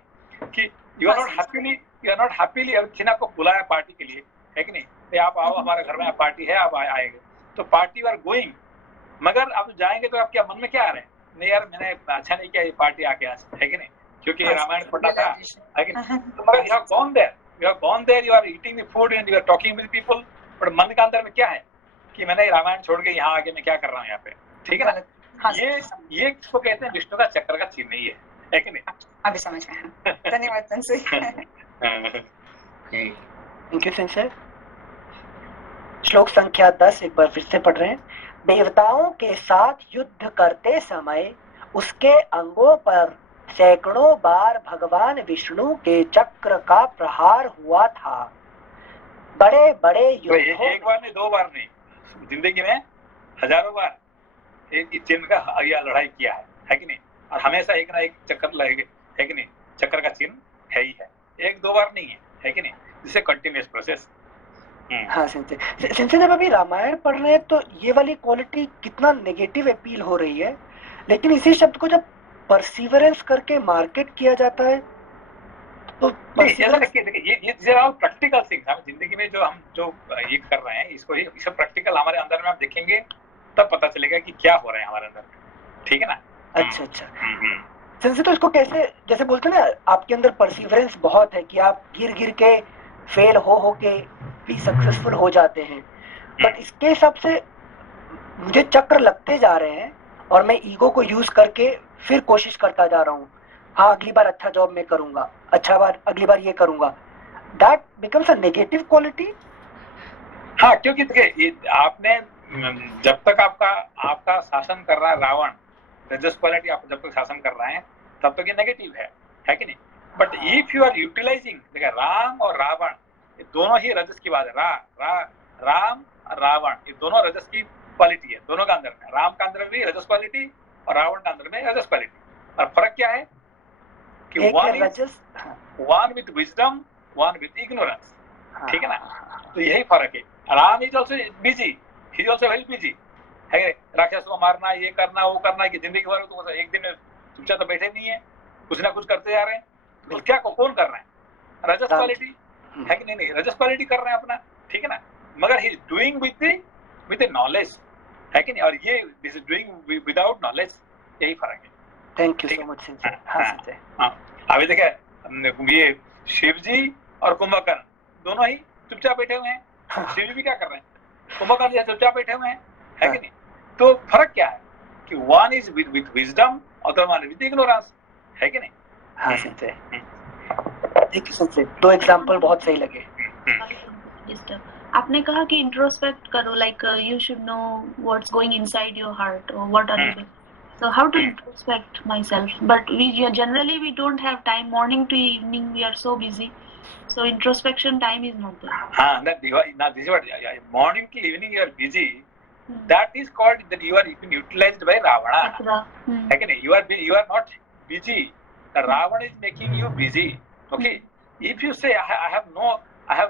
कि यू आर नॉट हैप्पीली किसी ने आपको बुलाया पार्टी के लिए, है कि नहीं? आप आओ हमारे घर में, पार्टी है, आप आएंगे तो पार्टी यू आर गोइंग, मगर आप जाएंगे तो आपके मन में क्या आ रहे हैं, नहीं यार मैंने अच्छा नहीं किया ये पार्टी आके आज, है कि नहीं? क्योंकि रामायण पढ़ना था, है कि नहीं? तो मगर you have gone there, you are eating the food and you are talking with people, but मन के अंदर में क्या है कि मैंने रामायण छोड़ के यहाँ आके मैं क्या कर रहा हूँ यहाँ पे, ठीक है ना? ये इसको कहते हैं विष्णु का चक्र का चिन्ह ही है कि नहीं? अभी समझ में आया। धन्यवाद सेंसे। Thank you sensei. श्लोक संख्या 10 एक बार फिर से पढ़ रहे हैं। देवताओं के साथ युद्ध करते समय उसके अंगों पर सैकड़ों बार भगवान विष्णु के चक्र का प्रहार हुआ था। बड़े बड़े युद्धों, एक बार नहीं, 2 बार नहीं, जिंदगी में हजारों बार एक चिन्ह का लड़ाई किया है कि नहीं? और हमेशा एक ना एक चक्कर लगेगा, है कि नहीं? चक्र का चिन्ह है ही है, 1-2 बार नहीं है कि नहीं? जिससे कंटिन्यूअस प्रोसेस। हाँ सेंसे, जब अभी रामायण पढ़ रहे हैं तो ये वाली क्वालिटी कितना नेगेटिव अपील हो रही है, लेकिन इसी शब्द को जब परसिवरेंस करके मार्केट किया जाता है तो देखिए ये ऑल प्रैक्टिकल थिंग्स। हम जिंदगी में जो ये कर रहे हैं, इसको ही सब प्रैक्टिकल हमारे अंदर में आप देखेंगे तब पता चलेगा कि क्या हो रहा है हमारे अंदर, ठीक है ना? अच्छा सेंसे, तो इसको कैसे, जैसे बोलते हैं ना आपके अंदर परसिवरेंस बहुत है कि आप गिर के फेल हो के भी सक्सेसफुल हो जाते हैं, बट इसके हिसाब से मुझे चक्र लगते जा रहे हैं और मैं ईगो को यूज करके फिर कोशिश करता जा रहा हूँ, हाँ अगली बार अच्छा जॉब मैं करूंगा, अगली बार ये करूंगा, that becomes a negative quality. हाँ, क्योंकि देखिए आपने जब तक आपका शासन कर रहा है रावण, रजस क्वालिटी आप जब तक शासन कर रहे हैं तब तक ये नेगेटिव है कि नहीं? But if you are utilizing, देखिए राम और रावण ये दोनों ही रजस की बात है। राम और रावण ये दोनों रजस की क्वालिटी है, दोनों का अंदर में, राम का अंदर भी रजस क्वालिटी और रावण का अंदर में रजस क्वालिटी। और फर्क क्या है कि one with wisdom, one with ignorance, ठीक है ना? तो यही फर्क है। Ram is also busy, he is also very busy, है राक्षस को मारना, ये करना, वो करना, कि जिंदगी भर तो एक दिन चुपचाप तो बैठे नहीं है, कुछ ना कुछ करते जा रहे हैं। तो क्या कौन कर रहे हैं? रजस क्वालिटी है कि नहीं? रजस क्वालिटी कर रहे हैं अपना, ठीक है ना? मगर he is doing with knowledge, है कि नहीं? और ये this is doing without knowledge, यही फर्क है। Thank you so much sensei. हाँ अभी देखिए ये शिव जी और कुंभकर्ण दोनों ही चुपचाप बैठे हुए हैं। शिव जी भी क्या कर रहे हैं, कुंभकर्ण जी चुपचाप बैठे हुए हैं, है कि नहीं? तो फर्क क्या है कि one is with wisdom, other one with ignorance, है कि नहीं? हाँ sensei, thank you sensei. 2 example बहुत सही लगे। आपने कहा कि इंट्रोस्पेक्ट करो, like you should know what's going inside your heart और what are you, so how to introspect myself, but we generally don't have time, morning to evening we are so busy, so introspection time is not there. Now this is what morning till evening you are busy, that is called that you are utilized by Ravana, है कि नहीं? You are not busy, the Ravana is making you busy, okay? If you say I have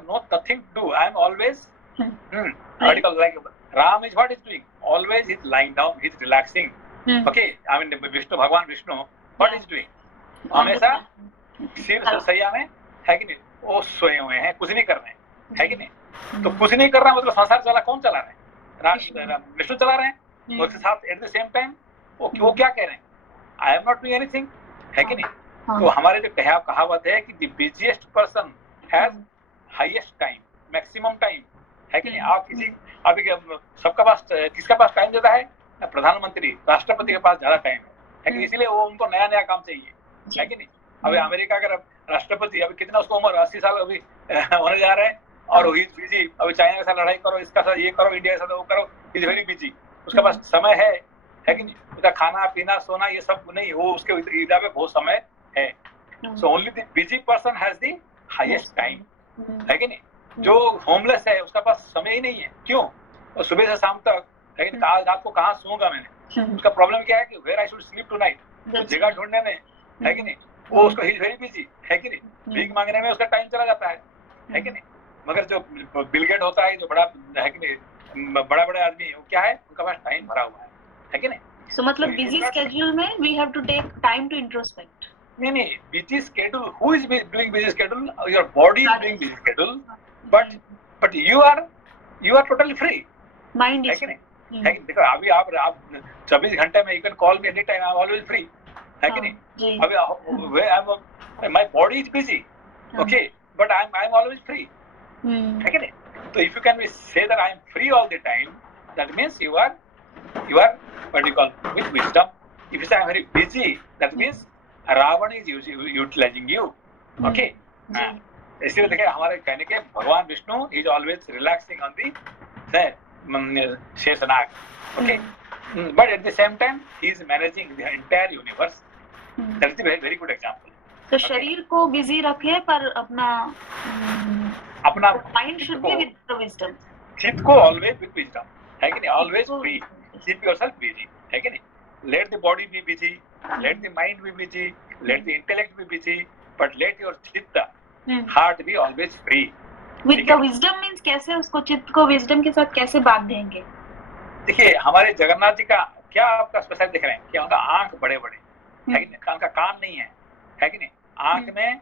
nothing to do, I am always article like Ram is what is doing? Always he's lying down, he's relaxing. Okay, I mean Vishnu, Bhagwan Vishnu, what is doing? हमेशा सिर से सैया में है कि नहीं, वो सोए हुए हैं, कुछ नहीं कर रहे हैं, है कि नहीं? तो कुछ नहीं कर रहा मतलब संसार चला कौन चला रहे हैं? विष्णु चला रहे हैं। उसके साथ एट द सेम टाइम वो क्या कह रहे हैं? I am not doing anything, है कि नहीं? तो हमारे जो कहावत है कि the busiest person has highest time, maximum time, है कि नहीं? आप अभी सबका पास किसका पास टाइम देता है? प्रधानमंत्री, राष्ट्रपति के पास ज्यादा टाइम है कि इसलिए वो उनको नया नया काम चाहिए, है कि नहीं? अभी अमेरिका का राष्ट्रपति अभी कितना उसको उम्र 80 साल अभी होने जा रहे हैं और ही बिजी। अभी चाइना के साथ लड़ाई करो, इसका साथ ये करो, इंडिया के साथ वो करो, इज वेरी बिजी। उसके पास समय है कि नहीं? उसका खाना पीना सोना ये सब नहीं, वो उसके इधर में बहुत समय है। So only the busy person has the highest time, है कि नहीं? जो होमलेस है उसका पास समय ही नहीं है। क्यों? और सुबह से शाम तक, लेकिन रात को कहाँ सोऊंगा मैंने? उसका प्रॉब्लम क्या है कि where I should sleep tonight, तो जगह ढूंढने में, है कि नहीं? वो उसको ही वेरी बिजी, है कि नहीं? भीख मांगने में उसका टाइम चला जाता है कि नहीं? मगर जो बिल गेट होता है, जो बड़ा है कि नहीं, बड़ा बड़ा आदमी, वो क्या है? उनका पास टाइम भरा हुआ है कि नहीं? So मतलब busy schedule में we have to take time to introspect. नहीं, busy schedule. Who is doing busy schedule? Your body is doing busy schedule, but you are totally free. Mind is free. है कि देखो अभी आप 24 घंटे में you can call me anytime, I am always free, है कि नहीं? अभी my body is busy, okay, but I am always free, है कि नहीं? तो if you can say that I am free all the time, that means you are what do you call with wisdom. If you say I am very busy, that means Ravan is utilizing you, okay? इसलिए देखिए हमारे कहने के भगवान Vishnu is always relaxing on the Sheshanag, okay? But at the same time he is managing the entire universe. That is a very very good example. तो शरीर को busy रखे पर अपना mind should be with the wisdom. चित्त को always with wisdom, है कि नहीं? Always free. Keep yourself busy, है कि नहीं? Let the body be busy, let the mind be busy, let the intellect be busy, but let your chitta, heart be always free. With the wisdom means कैसे उसको चित्त को wisdom के साथ कैसे बांध देंगे? देखिए हमारे जगन्नाथ जी का क्या आपका स्पेशल दिख रहे हैं कि उनका आंख बड़े बड़े, है कि नहीं? उनका कान नहीं है कि नहीं? आंख में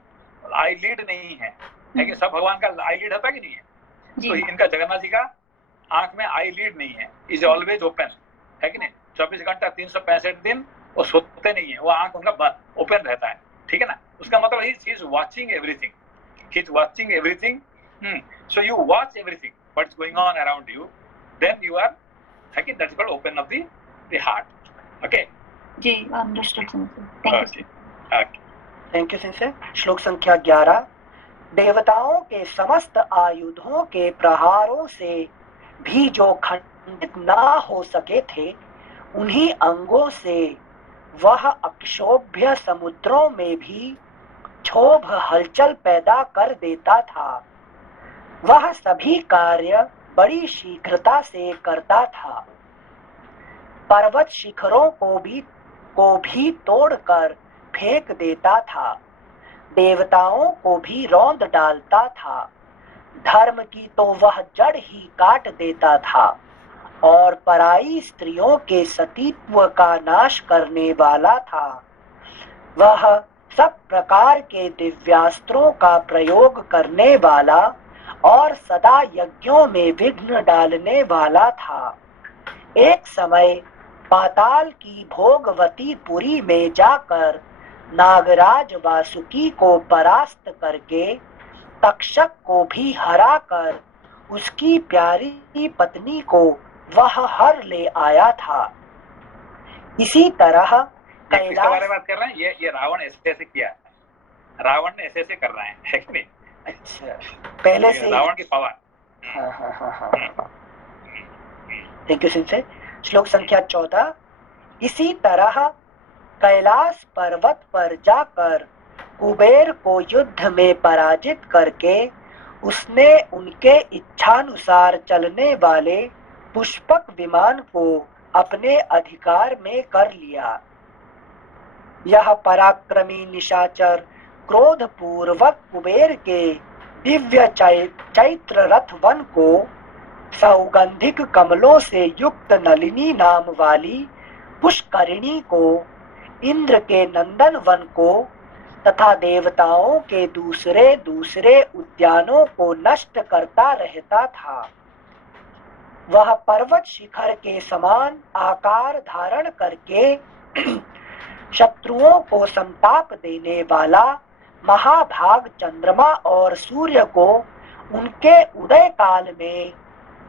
आईलिड नहीं है कि सब भगवान का आईलिड होता है कि नहीं है? तो इनका जगन्नाथ जी का आंख में आईलिड नहीं है, इज ऑलवेज ओपन, है कि नहीं? 24 घंटा 365 दिन वो सोते नहीं है, वो आंख उनका ओपन रहता है, ठीक है ना? उसका मतलब he is watching everything, he is watching everything. So you watch everything what's going on around you, then you are, okay, that's called open of the heart, okay? जी, understood sensei. Thank you. Okay. Thank you sensei. श्लोक संख्या 11. देवताओं के समस्त आयुधों के प्रहारों से भी जो खंडित ना हो सके थे, उन्हीं अंगों से वह अक्षोभ्य समुद्रों में भी क्षोभ हलचल पैदा कर देता था. वह सभी कार्य बड़ी शीघ्रता से करता था. पर्वत शिखरों को भी तोड़कर फेंक देता था. देवताओं को भी रौंद डालता था. धर्म की तो वह जड़ ही काट देता था और पराई स्त्रियों के सतीत्व का नाश करने वाला था. वह सब प्रकार के दिव्यास्त्रों का प्रयोग करने वाला और सदा यज्ञों में विघ्न डालने वाला था. एक समय पाताल की भोगवती पुरी में जाकर नागराज वासुकी को परास्त करके तक्षक को भी हराकर उसकी प्यारी पत्नी को वह हर ले आया था. इसी तरह किसके बारे में बात कर रहे हैं? ये रावण ऐसे किया है, रावण ने ऐसे कर रहे हैं, है कि नहीं? अच्छा, पहले से रावण की पावर. Thank you sensei. श्लोक संख्या 14. इसी तरह कैलाश पर्वत पर जाकर कुबेर को युद्ध में पराजित करके उसने उनके इच्छानुसार चलने वाले पुष्पक विमान को अपने अधिकार में कर लिया. यह पराक्रमी निशाचर क्रोध पूर्वक कुबेर के दिव्य चैत्र रथ वन को, सौगंधिक कमलों से युक्त नलिनी नाम वाली पुष्करिणी को, इंद्र के नंदन वन को तथा देवताओं के दूसरे दूसरे उद्यानों को नष्ट करता रहता था। वह पर्वत शिखर के समान आकार धारण करके शत्रुओं को संताप देने वाला महाभाग चंद्रमा और सूर्य को उनके उदय काल में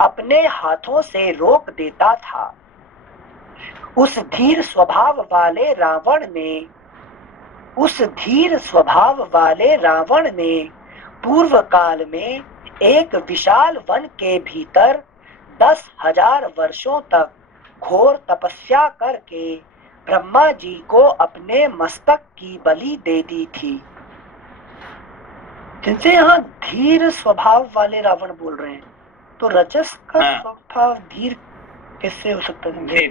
अपने हाथों से रोक देता था। उस धीर स्वभाव वाले रावण ने पूर्व काल में एक विशाल वन के भीतर 10,000 वर्षों तक घोर तपस्या करके ब्रह्मा जी को अपने मस्तक की बलि दे दी थी। जिनसे यहाँ धीर स्वभाव वाले रावण बोल रहे हैं, तो रजस का स्वभाव धीर कैसे हो सकता है?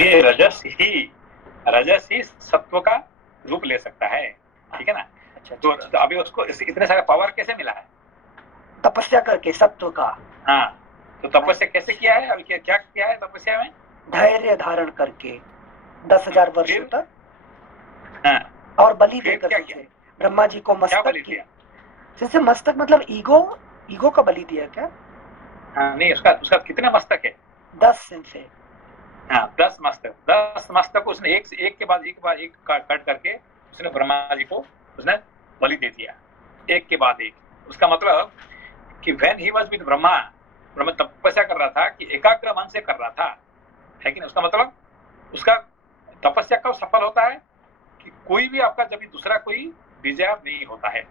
ये रजस ही सत्व का रूप ले सकता है, ठीक है ना। अच्छा, तो अभी उसको इतने सारे पावर कैसे मिला है? तपस्या करके सत्व का। हाँ, तो तपस्या कैसे किया है? अभी क्या किया है तपस्या में? धैर्य धारण करके 10,000 वर्षों तक। हाँ, और बलि देकर कैसे? ब्रह्मा जी को मस्तक की। जैसे मस्तक मतलब ईगो का बलि दिया क्या? हाँ, नहीं, उसका कितने मस्तक है? 10 से। हाँ, 10 मस्तक उसने एक के बाद एक कट करके उसने ब्रह्मा जी को उसने बलि दे दिया, एक के बाद एक। उसका मतलब कि when he was with Brahma तपस्या कर रहा था, कि एकाग्र मन से कर रहा था, है कि नहीं? उसका मतलब उसका तपस्या कब सफल होता है? कि कोई भी आपका जब दूसरा कोई डिजायर नहीं होता है,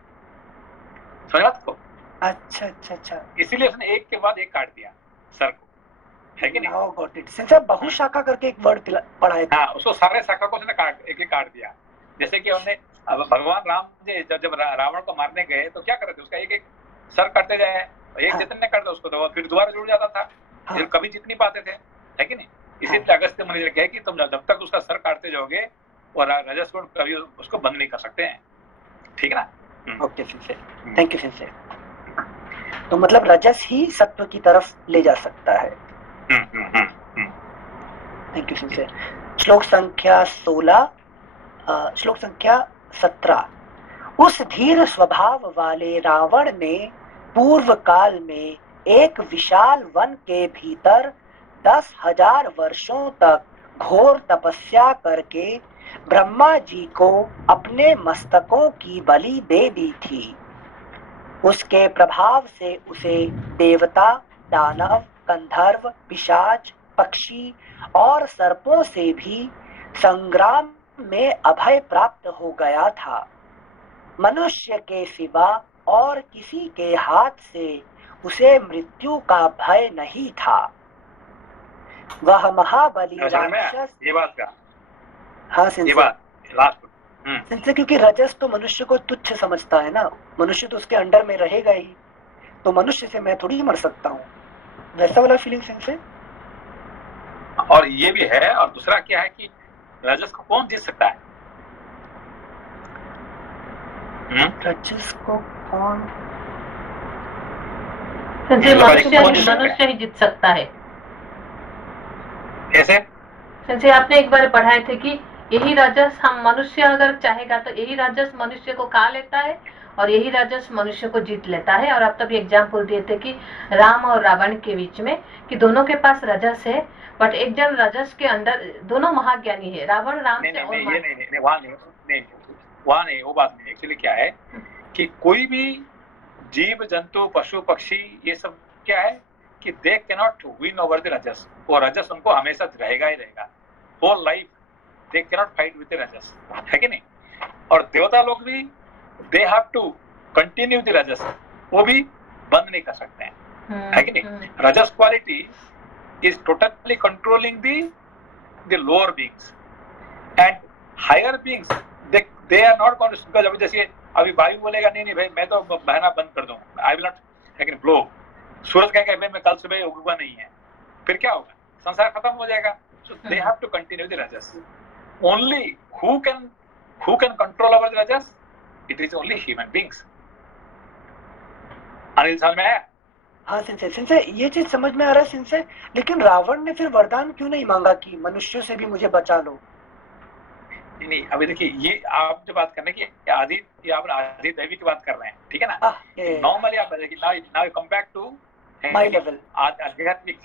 समझ बात को? अच्छा। इसीलिए उसने एक के बाद एक काट दिया सर को, है कि नहीं? Now got it. सिंचा बहुशाखा करके एक वर्ड पढ़ा है। हाँ, उसको सारे शाखा को उसने एक काट दिया। जैसे कि हमने अब भगवान राम जी जब रावण को मारने गए तो क्या कर रहे थे? उसका एक सर काटते जाए, एक जितने काटते उसको तो फिर दोबारा जुड़ जाता था, फिर कभी जीत नहीं पाते थे, है कि नहीं? इसीलिए अगस्त्य मुनि ने कहा कि तुम जब तक उसका सर काटते जाओगे और रजस गुण कभी उसको बंद नहीं कर सकते हैं, ठीक है ना? Okay sensei, thank you sensei. तो मतलब रजस ही सत्व की तरफ ले जा सकता है। Thank you sensei. श्लोक संख्या 16, श्लोक संख्या 17। उस धीर स्वभाव वाले रावण ने पूर्व काल में एक विशाल वन के भीतर 10,000 वर्षों तक घोर तपस्या करके ब्रह्मा जी को अपने मस्तकों की बलि दे दी थी। उसके प्रभाव से उसे देवता, दानव, गंधर्व, पिशाच, पक्षी और सर्पों से भी संग्राम में अभय प्राप्त हो गया था। मनुष्य के सिवा और किसी के हाथ से उसे मृत्यु का भय नहीं था। वह महाबली राक्षस। ये बात का, हाँ ये बात लास्ट। सिंचे, क्योंकि रजस तो मनुष्य को तुच्छ समझता है ना, मनुष्य तो उसके अंडर में रहेगा ही, तो मनुष्य से मैं थोड़ी मर सकता हूँ, वैसा वाला फीलिंग सिंचे। और ये भी है, और दूसरा क्या है कि रजस को कौन जीत सकता है? रजस को कौन? मनुष्य ही जीत सकता है। कैसे? जैसे आपने एक बार पढ़ाए थे कि यही राजस हम मनुष्य अगर चाहेगा तो यही राजस मनुष्य को खा लेता है और यही राजस मनुष्य को जीत लेता है। और आप तभी एग्जाम्पल दिए थे कि राम और रावण के बीच में कि दोनों के पास रजस है, बट एक जन रजस के अंदर दोनों महाज्ञानी है, रावण राम से और वहाँ नहीं, वो बात नहीं। एक्चुअली क्या है कि कोई भी जीव जंतु पशु पक्षी ये सब क्या है कि they cannot win over the rajas. वो रजस उनको हमेशा रहेगा ही रहेगा, whole life they cannot fight with the rajas, है कि नहीं? और देवता लोग भी they have to continue the rajas, वो भी बंद नहीं कर सकते हैं, है कि नहीं? Rajas quality is totally controlling the lower beings and higher beings they are not going to. जब जैसे अभी वायु बोलेगा नहीं भाई मैं तो बहना बंद कर दूं, आई विल नॉट, लेकिन ब्लो। सूरज कहेगा भाई मैं कल सुबह उगूंगा नहीं है, फिर क्या होगा? संसार खत्म हो जाएगा। So they have to continue the rajas. Only who can control over the rajas? It is only human beings. Anil समझ में आया? हाँ सिंसे ये चीज समझ में आ रहा है सिंसे, लेकिन रावण ने फिर वरदान क्यों नहीं मांगा कि मनुष्यों से भी मुझे बचा लो? नहीं, अभी देखिए, ये आप जो बात कर रहे हैं कि आदि, ये आप आदि दैवी की बात कर रहे हैं, ठीक है ना? नॉर्मली आप देखिए, now come back to my level, आध्यात्मिक,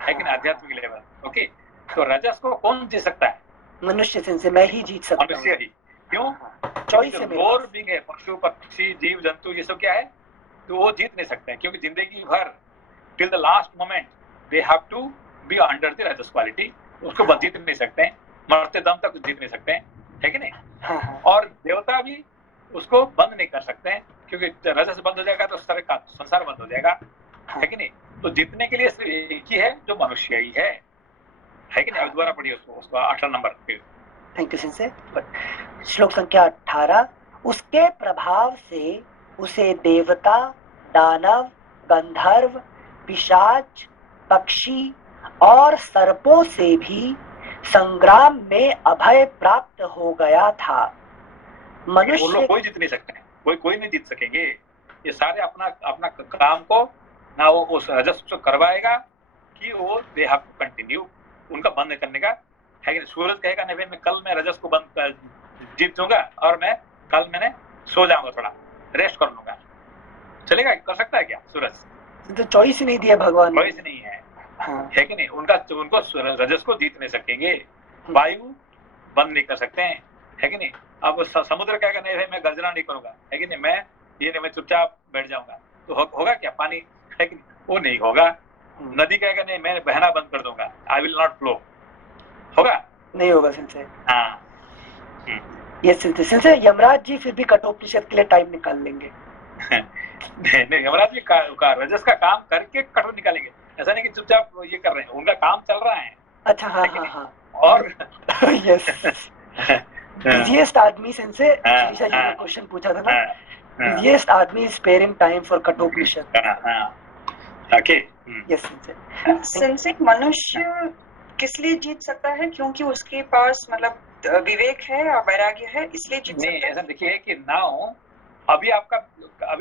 है कि ना, आध्यात्मिक लेवल। ओके, तो रजस को कौन जीत सकता है? मनुष्य सिंसे मैं ही जीत सकता हूँ। मनुष्य ही। क्यों? चॉइस है मेरे लोअर पास। बीइंग है, पशु पक्षी जीव जंतु ये सब क्या है, तो वो जीत नहीं सकते हैं, क्योंकि जिंदगी भर till the last moment they have to be under the rajas quality. उसको बस जीत नहीं सकते हैं, मरते दम तक जीत नहीं सकते हैं, है कि नहीं? हाँ। और देवता भी उसको बंद नहीं कर सकते हैं, क्योंकि रजस बंद हो जाएगा तो सारे का संसार बंद हो जाएगा, है कि नहीं? तो जीतने के लिए सिर्फ एक ही है जो मनुष्य ही है कि नहीं? अब दोबारा पढ़िए उसको 18 नंबर पे। Thank you sensei. श्लोक संख्या 18। उसके प्रभाव से उसे देवता, दानव, गंधर्व, पिशाच, पक्षी और सर्पों से भी संग्राम में अभय प्राप्त हो गया था। वो मनुष्य लोग कोई जीत नहीं सकते हैं, कोई नहीं जीत सकेंगे। ये सारे अपना काम को ना वो उस रजस को करवाएगा कि वो दे हैव टू कंटिन्यू, उनका बंद करने का, है कि सूरज कहेगा नहीं भाई मैं कल मैं रजस को बंद जीत दूंगा और मैं कल मैंने सो जाऊंगा, थोड़ा रेस्ट कर लूंगा, चलेगा? कर सकता है क्या सूरज? तो चॉइस ही नहीं दिया भगवान ने। चॉइस नहीं है, हाँ। है कि नहीं? उनको रजस को जीत नहीं सकेंगे, वायु बंद नहीं कर सकते हैं, है कि नहीं? अब समुद्र कहेगा नहीं भाई मैं गर्जना नहीं करूंगा, है कि नहीं, मैं चुपचाप बैठ जाऊंगा, तो होगा क्या पानी, है कि नहीं? वो नहीं होगा। नदी कहेगा नहीं मैं बहना बंद कर दूंगा, आई विल नॉट फ्लो, होगा? नहीं होगा सिंसे। हाँ। ये सिंसे यमराज जी फिर भी कठोपनिषद के लिए टाइम निकाल लेंगे। नहीं, यमराज जी का रजस का काम करके कठोर निकालेंगे, ऐसा नहीं कि चुपचाप ये कर रहे हैं, उनका काम चल रहा है। अच्छा, हाँ। और यस, बिजीएस्ट आदमी सिंसे शीशा जी ने क्वेश्चन पूछा था ना, बिजीएस्ट आदमी is sparing time for Kathopanishad. Okay, yes sensei. Sensei मनुष्य किस लिए जीत सकता है? क्योंकि उसके पास मतलब विवेक है और वैराग्य है, इसलिए जीत सकता है। नहीं, ऐसा देखिए कि नाउ अभी आपका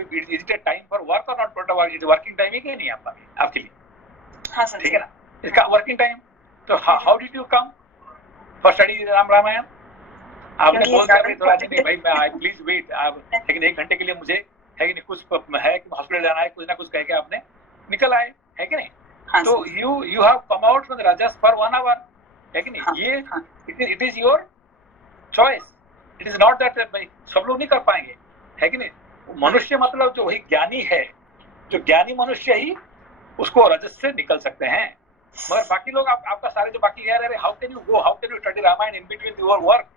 is it time for work और not for work? Is working time है कि नहीं आपके लिए? हाँ सर, ठीक है ना, इसका वर्किंग टाइम। तो how did you come for study Ramayana? आपने बोल दिया थोड़ा नहीं भाई मैं प्लीज वेट आप, लेकिन 1 घंटे के लिए मुझे, है कि नहीं, कुछ है कि हॉस्पिटल जाना है, कुछ ना कुछ कह के आपने निकल आए, है कि नहीं? हाँ, तो you have come out from the rajas for 1 hour, है कि नहीं? हाँ, ये हाँ. It is your choice, it is not that भाई सब लोग नहीं कर पाएंगे, है कि नहीं? मनुष्य मतलब जो वही ज्ञानी है, जो ज्ञानी मनुष्य ही उसको रजस से निकल सकते हैं, मगर बाकी लोग आपका सारे जो बाकी कह रहे हैं how can you study Ramayana in between your work,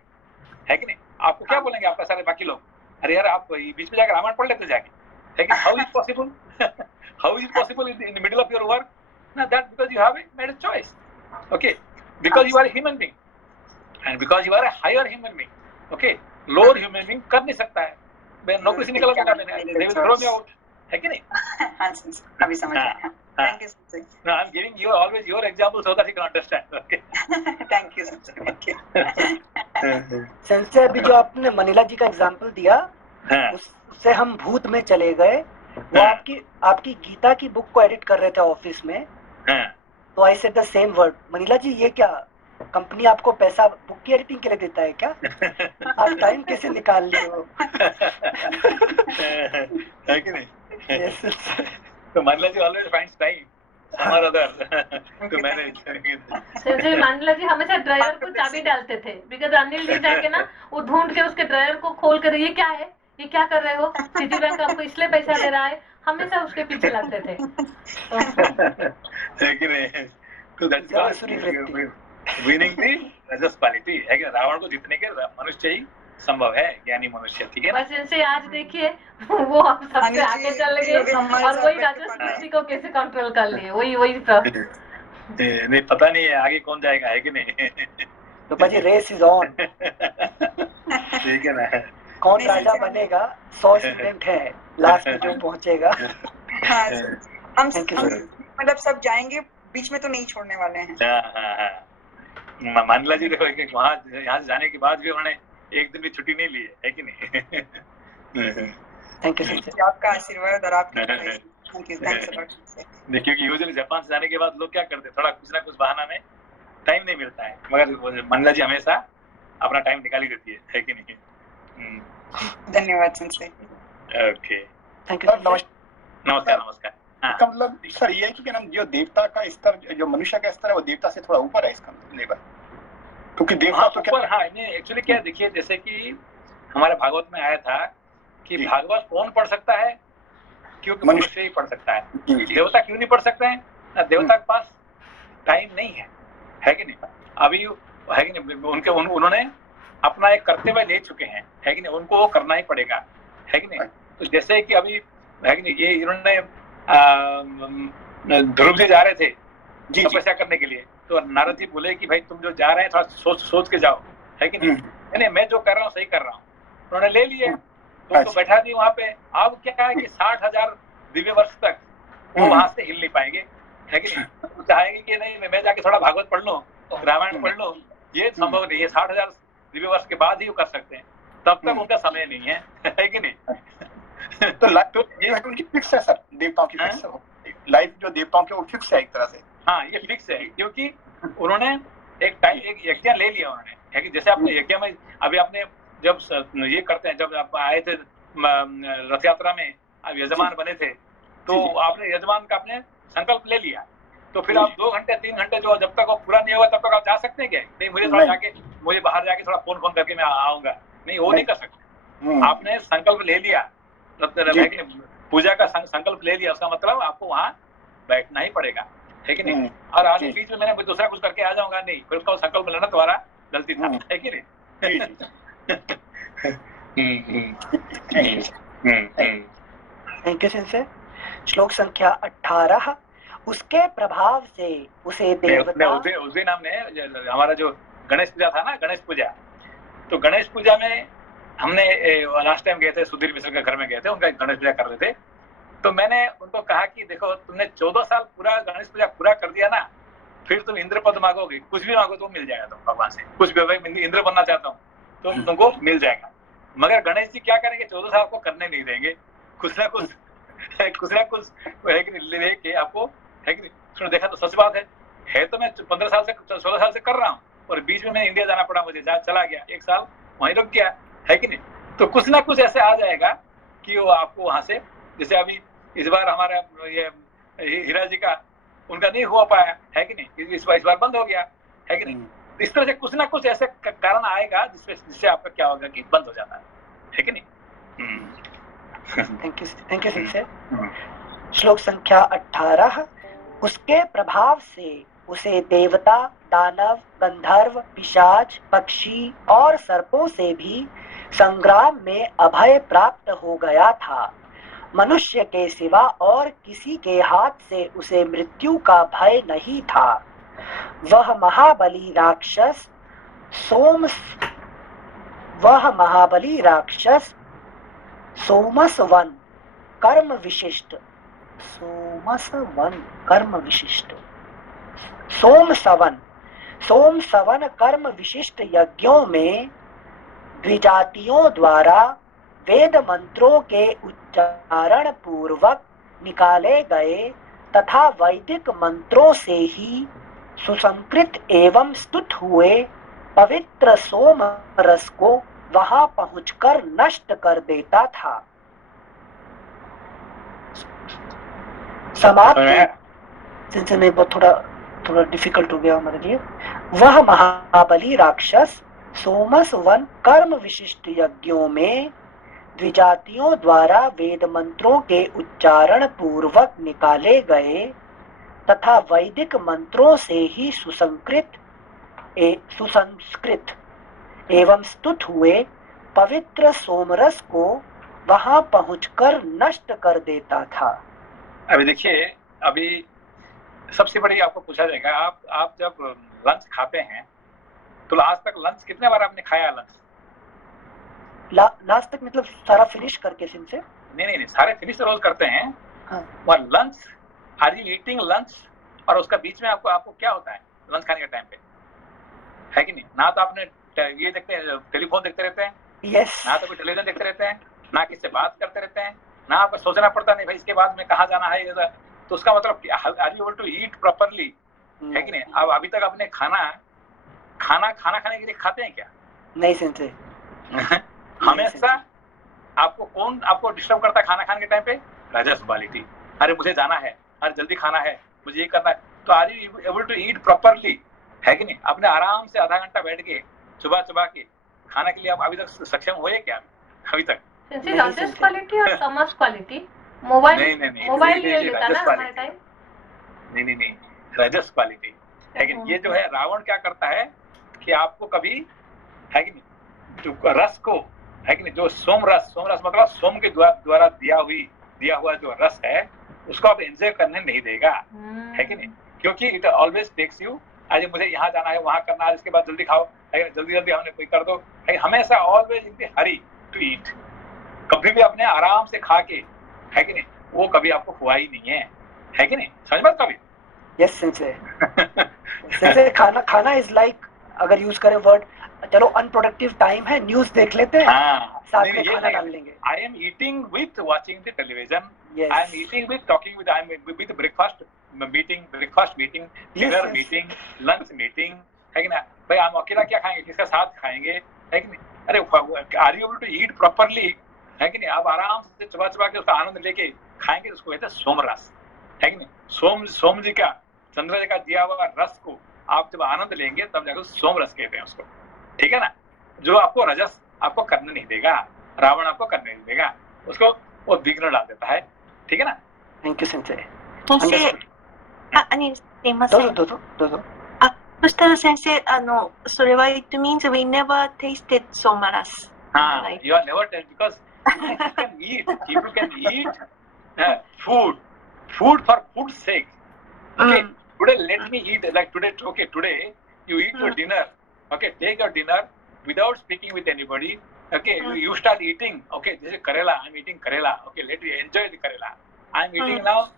है कि नहीं? आपको क्या बोलेंगे आपका सारे बाकी लोग? अरे यार आप बीच में जाकर रामायण पढ़ लेते जाके, लेकिन how is possible how is possible in the middle of your work? ना that because you have made a choice, okay, because you are a human being and because you are a higher human being, okay. Lower human being कर नहीं सकता है, मैं नौकरी से निकल गया, मैंने they will throw me out, है कि नहीं? हाँ सर, अभी समझ आया। Thank you sir. No, I'm giving you always your example so that you can understand, okay? Thank you sir, thank you. Sensei अभी जो आपने मनीला जी का एग्जांपल दिया, उससे हम भूत में चले गए। वो आपकी गीता की बुक को एडिट कर रहे थे ऑफिस में, तो I said the same word, Manila ji ये क्या कंपनी आपको पैसा बुक की एडिटिंग के लिए देता है क्या? आप टाइम कैसे निकाल लिए हो? है कि नहीं? Yes, तो Manila ji always finds time some or other to manage. Sanjay Manila ji हमेशा ड्राइवर को चाबी डालते थे, बिकॉज अनिल जी जाके ना वो ढूंढ के उसके ड्राइवर को खोल कर ये क्या है, ये क्या कर रहे हो, सिटी बैंक आपको इसलिए पैसा दे रहा है, हमेशा उसके पीछे लगते थे। है कि नहीं? तो that's winning the रजस क्वालिटी, है कि रावण को जीतने के मनुष्य ही संभव है, ज्ञानी मनुष्य, ठीक है ना? बस इनसे आज देखिए वो आप सबसे आगे चल गए और वही राजस्व को कैसे कंट्रोल कर लिए, वही नहीं पता नहीं है आगे कौन जाएगा, है कि नहीं? तो भाजी रेस इज ऑन, ठीक है ना? कौन राजा बनेगा 100 स्टूडेंट है, लास्ट में जो पहुंचेगा। हाँ सर, हम मतलब सब जाएंगे, बीच में तो नहीं छोड़ने वाले हैं। हाँ, मानिला जी देखो वहाँ यहाँ से जाने के बाद भी उन्होंने एक दिन भी छुट्टी नहीं ली है कि नहीं? Thank you sensei. आपका आशीर्वाद और आपकी thank you, thanks a lot sensei. देखिए कि यूजुअली जापान से जाने के बाद लोग क्या करते हैं, थोड़ा कुछ ना कुछ बहाना में टाइम नहीं मिलता है, मगर मंगला जी हमेशा अपना टाइम निकाल ही देती है कि नहीं? धन्यवाद sensei. Okay, thank you sir sensei. नमस्कार नमस्कार। हाँ इसका मतलब सर ये है कि क्या नाम, जो देवता का स्तर, जो मनुष्य का स्तर है वो देवता से थोड़ा ऊपर है इसका लेवल, क्योंकि देवता हाँ तो क्या ऊपर, हाँ नहीं एक्चुअली क्या है, देखिए जैसे कि हमारे भागवत में आया था कि जी। भागवत कौन पढ़ सकता है, क्योंकि मनुष्य। मनुष्य ही पढ़ सकता है। जी, जी। देवता क्यों नहीं पढ़ सकते हैं? देवता के पास टाइम नहीं है कि नहीं? अभी है कि नहीं, उन्होंने अपना एक कर्तव्य ले चुके हैं, है कि नहीं, उनको वो करना ही पड़ेगा, है कि नहीं? तो जैसे कि अभी है कि नहीं, ये इन्होंने ध्रुव जी जा रहे थे जी, जी। तपस्या करने के लिए, तो नारद जी बोले कि भाई तुम जो जा रहे हैं थोड़ा सोच के जाओ, है कि नहीं? नहीं मैं जो कर रहा हूँ सही कर रहा हूँ। उन्होंने ले लिए, तो उनको बैठा दी वहां पे। अब क्या है कि 60,000 दिव्य वर्ष तक वो वहां से हिल नहीं पाएंगे, है कि नहीं? वो चाहेंगे कि नहीं मैं जाके थोड़ा भागवत पढ़ लूं, रामायण पढ़ लूं, ये संभव नहीं है। 60,000 दिव्य वर्ष के बाद ही वो कर सकते हैं, तब तक उनका समय नहीं है कि नहीं? तो लाइफ तो जो है उनकी फिक्स है सर, देवताओं की फिक्स है लाइफ, जो देवताओं की वो फिक्स है एक तरह से। हाँ ये फिक्स है, क्योंकि उन्होंने एक टाइम एक यज्ञ ले लिया उन्होंने, है कि जैसे आपने यज्ञ में अभी आपने जब ये करते हैं, जब आप आए थे रथ यात्रा में, आप यजमान बने थे, तो आपने यजमान का आपने संकल्प ले लिया, तो फिर आप 2 घंटे 3 घंटे जो जब तक वो पूरा नहीं होगा तब तक आप जा सकते हैं क्या? नहीं मुझे थोड़ा जाके, मुझे बाहर जाके थोड़ा फोन करके मैं आऊंगा, नहीं वो नहीं कर सकते। आपने संकल्प ले लिया, पूजा का संकल्प ले लिया, उसका मतलब आपको वहां बैठना ही पड़ेगा, है कि नहीं? और आगे बीच में मैंने दूसरा कुछ करके आ जाऊंगा नहीं, फिर उसका संकल्प लेना तुम्हारा गलती था, है कि नहीं? Thank you sensei. श्लोक संख्या 18। उसके प्रभाव से उसे देवता, उस दिन हमने हमारा जो गणेश पूजा था ना, गणेश पूजा, तो गणेश पूजा में हमने लास्ट टाइम गए थे, सुधीर मिश्र के घर में गए थे, उनका गणेश पूजा कर रहे थे, तो मैंने उनको कहा कि देखो तुमने 14 साल पूरा गणेश पूजा पूरा कर दिया ना, फिर तुम इंद्र पद मांगोगे, कुछ भी मांगो तो मिल जाएगा तुम भगवान से, कुछ भी इंद्र बनना चाहता हूँ तो तुमको मिल जाएगा। मगर गणेश जी क्या करेंगे, 14 साल आपको करने नहीं देंगे, कुछ ना कुछ है कि लेके आपको, है कि नहीं? सुनो देखा तो सच बात है तो मैं 15 साल से 16 साल से कर रहा हूँ, और बीच में मैं इंडिया जाना पड़ा, मुझे चला गया, 1 साल वहीं रुक गया, है कि नहीं? तो कुछ ना कुछ ऐसे आ जाएगा कि वो आपको वहां से, जैसे अभी इस बार हमारा ये हीरा जी का उनका नहीं हुआ पाया, है कि नहीं? इस बार बंद हो गया, है कि नहीं? इस तरह से कुछ ना कुछ ऐसे कारण आएगा जिससे आपका क्या होगा कि बंद हो जाता है कि नहीं? Thank you sensei. श्लोक संख्या 18। उसके प्रभाव से उसे देवता, दानव, गंधर्व, पिशाच, पक्षी और सर्पों से भी संग्राम में अभय प्राप्त हो गया था। मनुष्य के सिवा और किसी के हाथ से उसे मृत्यु का भय नहीं था। वह महाबली राक्षस सोमसवन कर्म विशिष्ट सोमसवन कर्म विशिष्ट यज्ञों में द्विजातियों द्वारा वेद मंत्रों के उच्चारण पूर्वक निकाले गए तथा वैदिक मंत्रों से ही सुसंकृत एवं स्तुत हुए पवित्र सोम रस को वहां पहुंचकर नष्ट कर देता था। समाप्त में थोड़ा डिफिकल्ट हो गया हमारे लिए। वह महाबली राक्षस सोमस वन कर्म विशिष्ट यज्ञों में द्विजातियों द्वारा वेद मंत्रों के उच्चारण पूर्वक निकाले गए तथा वैदिक मंत्रों से ही सुसंस्कृत एवं स्तुत हुए पवित्र सोमरस को वहां पहुंचकर नष्ट कर देता था। अभी देखिए, अभी सबसे बड़ी आपको पूछा जाएगा, आप जब लंच खाते हैं तो आज तक लंच कितने बार आपने खाया? लास्ट तक मतलब सारा फिनिश करके सिंसे? नहीं, सारे फिनिश रोज करते हैं। हाँ। और lunch, are you eating lunch? और उसका बीच में आपको क्या होता है लंच खाने के टाइम पे, है कि नहीं? ना तो आपने ये देखते हैं, टेलीफोन देखते रहते हैं, यस, ना तो कोई टेलीविजन देखते रहते हैं, ना किससे बात करते रहते हैं, ना आपको सोचना पड़ता नहीं भाई इसके बाद में कहाँ जाना है, तो उसका मतलब are you able to eat properly, है कि नहीं? अब अभी तक आपने खाना खाने के लिए खाते हैं क्या? नहीं सेंसे। हमेशा आपको डिस्टर्ब करता है खाना खाने के टाइम पे? रजस क्वालिटी। अरे मुझे जाना है, अरे जल्दी खाना है, मुझे ये करना है। तो are you able to eat properly, है कि नहीं? आपने आराम से आधा घंटा बैठ के चुबा के खाने के लिए आप अभी तक सक्षम हुए क्या अभी तक? सेंसे रजस क्वालिटी और तमस क्वालिटी मोबाइल ले लेता ना हर टाइम। नहीं, रजस क्वालिटी, है कि नहीं? ये जो है रावण क्या करता है कि आपको कभी, है कि नहीं, जो रस को, है कि नहीं, जो सोम रस मतलब सोम के द्वारा दिया हुआ जो रस है उसको आप एंजॉय करने नहीं देगा, है कि नहीं? क्योंकि इट ऑलवेज टेक्स यू, आज मुझे यहाँ जाना है, वहाँ करना है, इसके बाद जल्दी खाओ, है कि नहीं, जल्दी हमने कोई कर दो, है, हमेशा always in the hurry to eat. कभी भी अपने आराम से खा के, है कि नहीं, वो कभी आपको हुआ ही नहीं है कि नहीं? समझ बात कभी? Yes sensei. सेंसे खाना इज लाइक, अगर यूज करें वर्ड, चलो अनप्रोडक्टिव टाइम है, न्यूज देख लेते हैं, साथ में खाना डाल लेंगे। I am eating with watching the television. Yes. I am eating with talking with, I am with breakfast meeting, dinner yes. meeting, lunch meeting, है कि ना? भाई हम अकेला क्या खाएंगे, किसके साथ खाएंगे, है कि नहीं? अरे are you able to eat properly, है कि नहीं? आप आराम से चबा के उसका आनंद लेके खाएंगे, उसको कहते हैं सोमरस, है कि नहीं? सोम जी का, चंद्र जी का दिया हुआ रस को आप जब आनंद लेंगे तब जाकर सोमरस कहते हैं उसको, ठीक है ना? जो आपको रजस आपको करने नहीं देगा, रावण आपको करने नहीं देगा, उसको वो विघ्न डाल देता है, ठीक है ना? Thank you sensei. 先生、すいません。どうぞ。そしたら先生、それは it means we never tasted somaras. You are never tasted because people can eat food for food's sake. Okay, today let me eat, like today you eat your dinner. Okay, take your dinner without speaking with anybody. Okay, you start eating. Okay, this is Karela. I'm eating Karela. Okay, let me enjoy the Karela. I'm eating now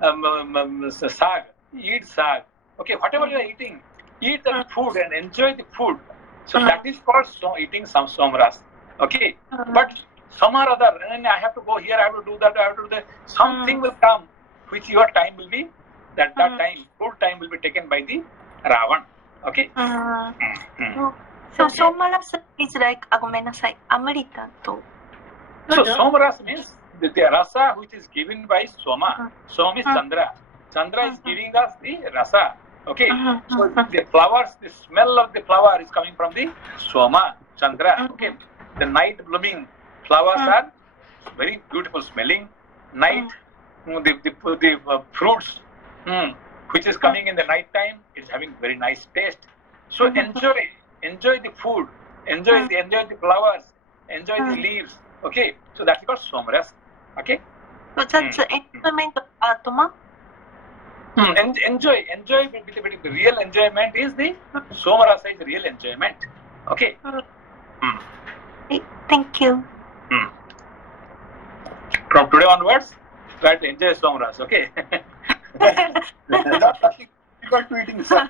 saag. Eat saag. Okay, whatever you are eating, eat that food and enjoy the food. So that is called eating some somras. Okay, but some or other, and I have to go here, I have to do that, I have to do that. Something will come, which your time will be, that time, full time will be taken by the Ravan. Okay. So somaras is like, ごめんなさい、アムリタと。So somras means the rasa which is given by Soma. Soma is Chandra. Chandra is giving us the rasa. Okay. So the flowers, the smell of the flower is coming from the Soma, Chandra. Okay. The night blooming flowers are very beautiful smelling. Night, the fruits which is coming in the night time is having very nice taste. So enjoy the food, enjoy the flowers, enjoy the leaves. Okay. So that's called somras. Okay. So that's enjoyment of Atma. Enjoy with the real enjoyment is the somarasa is real enjoyment. Okay. Thank you. From today onwards, try to enjoy somaras. Okay. Without talking, difficult to eating, sir.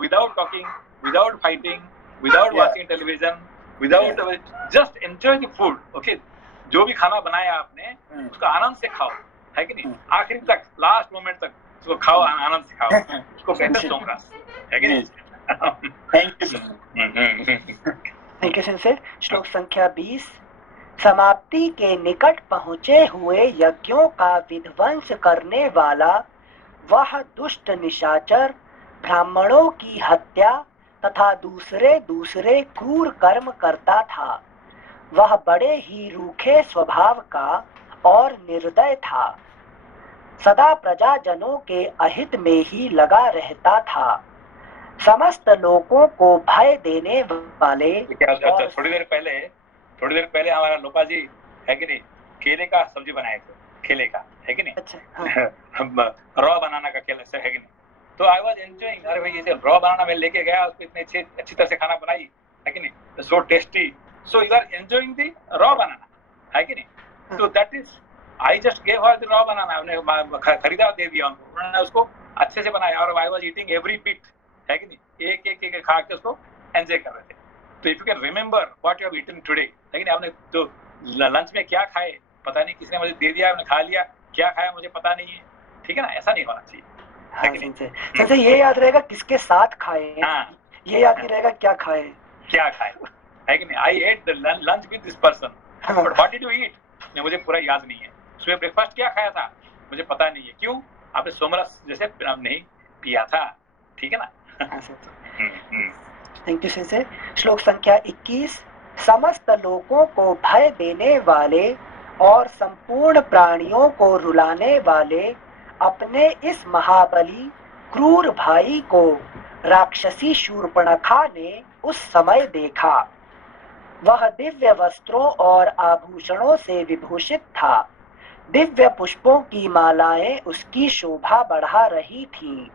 Without talking, without fighting, without watching television, without just enjoy the food. Okay. जो भी खाना बनाया आपने उसको आनंद से खाओ, है कि नहीं? आखिरी तक, लास्ट मोमेंट तक उसको खाओ, आनंद से खाओ, उसको कहते हैं सोमरस, है कि नहीं? Thank you, sir. Thank you sensei. श्लोक संख्या 20। समाप्ति के निकट पहुँचे हुए यज्ञों का विध्वंस करने वाला वह दुष्ट निशाचर ब्राह्मणों की हत्या तथा दूसरे क्रूर कर्म करता था। वह बड़े ही रूखे स्वभाव का और निर्दय था। सदा प्रजाजनों के अहित में ही लगा रहता था। समस्त लोगों को भय देने वाले। थोड़ी देर पहले हमारा लोपा जी, है कि नहीं, केले का सब्जी बनाए थे, केले का, है कि नहीं? अच्छा। रॉ बनाना का केले से, है कि नहीं? तो आई वाज एंजॉयिंग, अरे भाई ये रॉ बनाना मैं लेके गया, उसको इतने अच्छी तरह से खाना बनाई, है कि नहीं? So tasty. So you are enjoying the raw banana, है कि नहीं? So that is, I just gave her the raw banana. हमने खरीदा दे दिया उनको, उन्होंने उसको अच्छे से बनाया और I was eating every bit, है कि नहीं? एक खा के उसको एंजॉय कर रहे थे. तो if you can remember what you have eaten today, है कि नहीं? आपने जो लंच में क्या खाए पता नहीं, किसने मुझे दे दिया, मैंने खा लिया, क्या खाया मुझे पता नहीं है, ठीक है ना, ऐसा नहीं होना चाहिए। हाँ सेंसे ये याद रहेगा किसके साथ खाए, हाँ, ये याद नहीं रहेगा क्या खाए, क्या खाए, है कि नहीं। I ate lunch with this person, but what did you eat, मुझे पूरा याद नहीं है। सुबह ब्रेकफास्ट क्या खाया था मुझे पता नहीं है, क्यों, आपने सोमरस जैसे नहीं पिया था, ठीक है ना। हाँ सेंसे, थैंक यू सेंसे। श्लोक संख्या 21। समस्त लोगों को भय देने वाले और संपूर्ण प्राणियों को रुलाने वाले अपने इस महाबली क्रूर भाई को राक्षसी शूर्पणखा ने उस समय देखा। वह दिव्य वस्त्रों और आभूषणों से विभूषित था। दिव्य पुष्पों की मालाएं उसकी शोभा बढ़ा रही थी।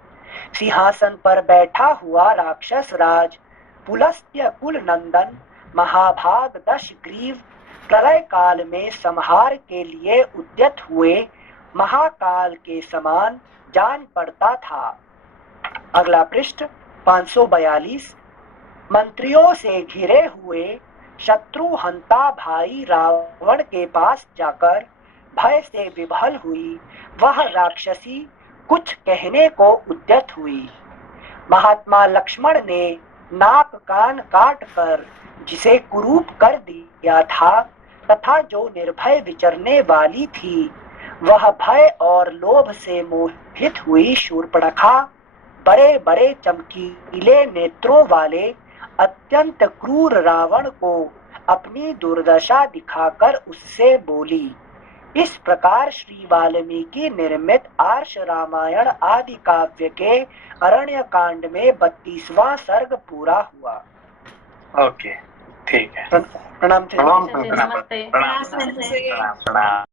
सिंहासन पर बैठा हुआ राक्षस राज पुलस्त्य कुल नंदन महाभाग दशग्रीव प्रलय काल में संहार के लिए उद्यत हुए महाकाल के समान जान पड़ता था। अगला पृष्ठ 542। मंत्रियों से घिरे हुए शत्रुहंता भाई रावण के पास जाकर भय से विभल हुई वह राक्षसी कुछ कहने को उद्यत हुई। महात्मा लक्ष्मण ने नाक कान काट कर जिसे कुरूप कर दिया था तथा जो निर्भय विचरने वाली थी, वह भय और लोभ से मोहित हुई शूर्पणखा बड़े बड़े चमकीले नेत्रों वाले अत्यंत क्रूर रावण को अपनी दुर्दशा दिखाकर उससे बोली। इस प्रकार श्री वाल्मीकि निर्मित आर्ष रामायण आदि काव्य के अरण्य कांड में 32वां सर्ग पूरा हुआ। ओके, ठीक है। प्रणाम थे। नमस्ते। प्रणाम।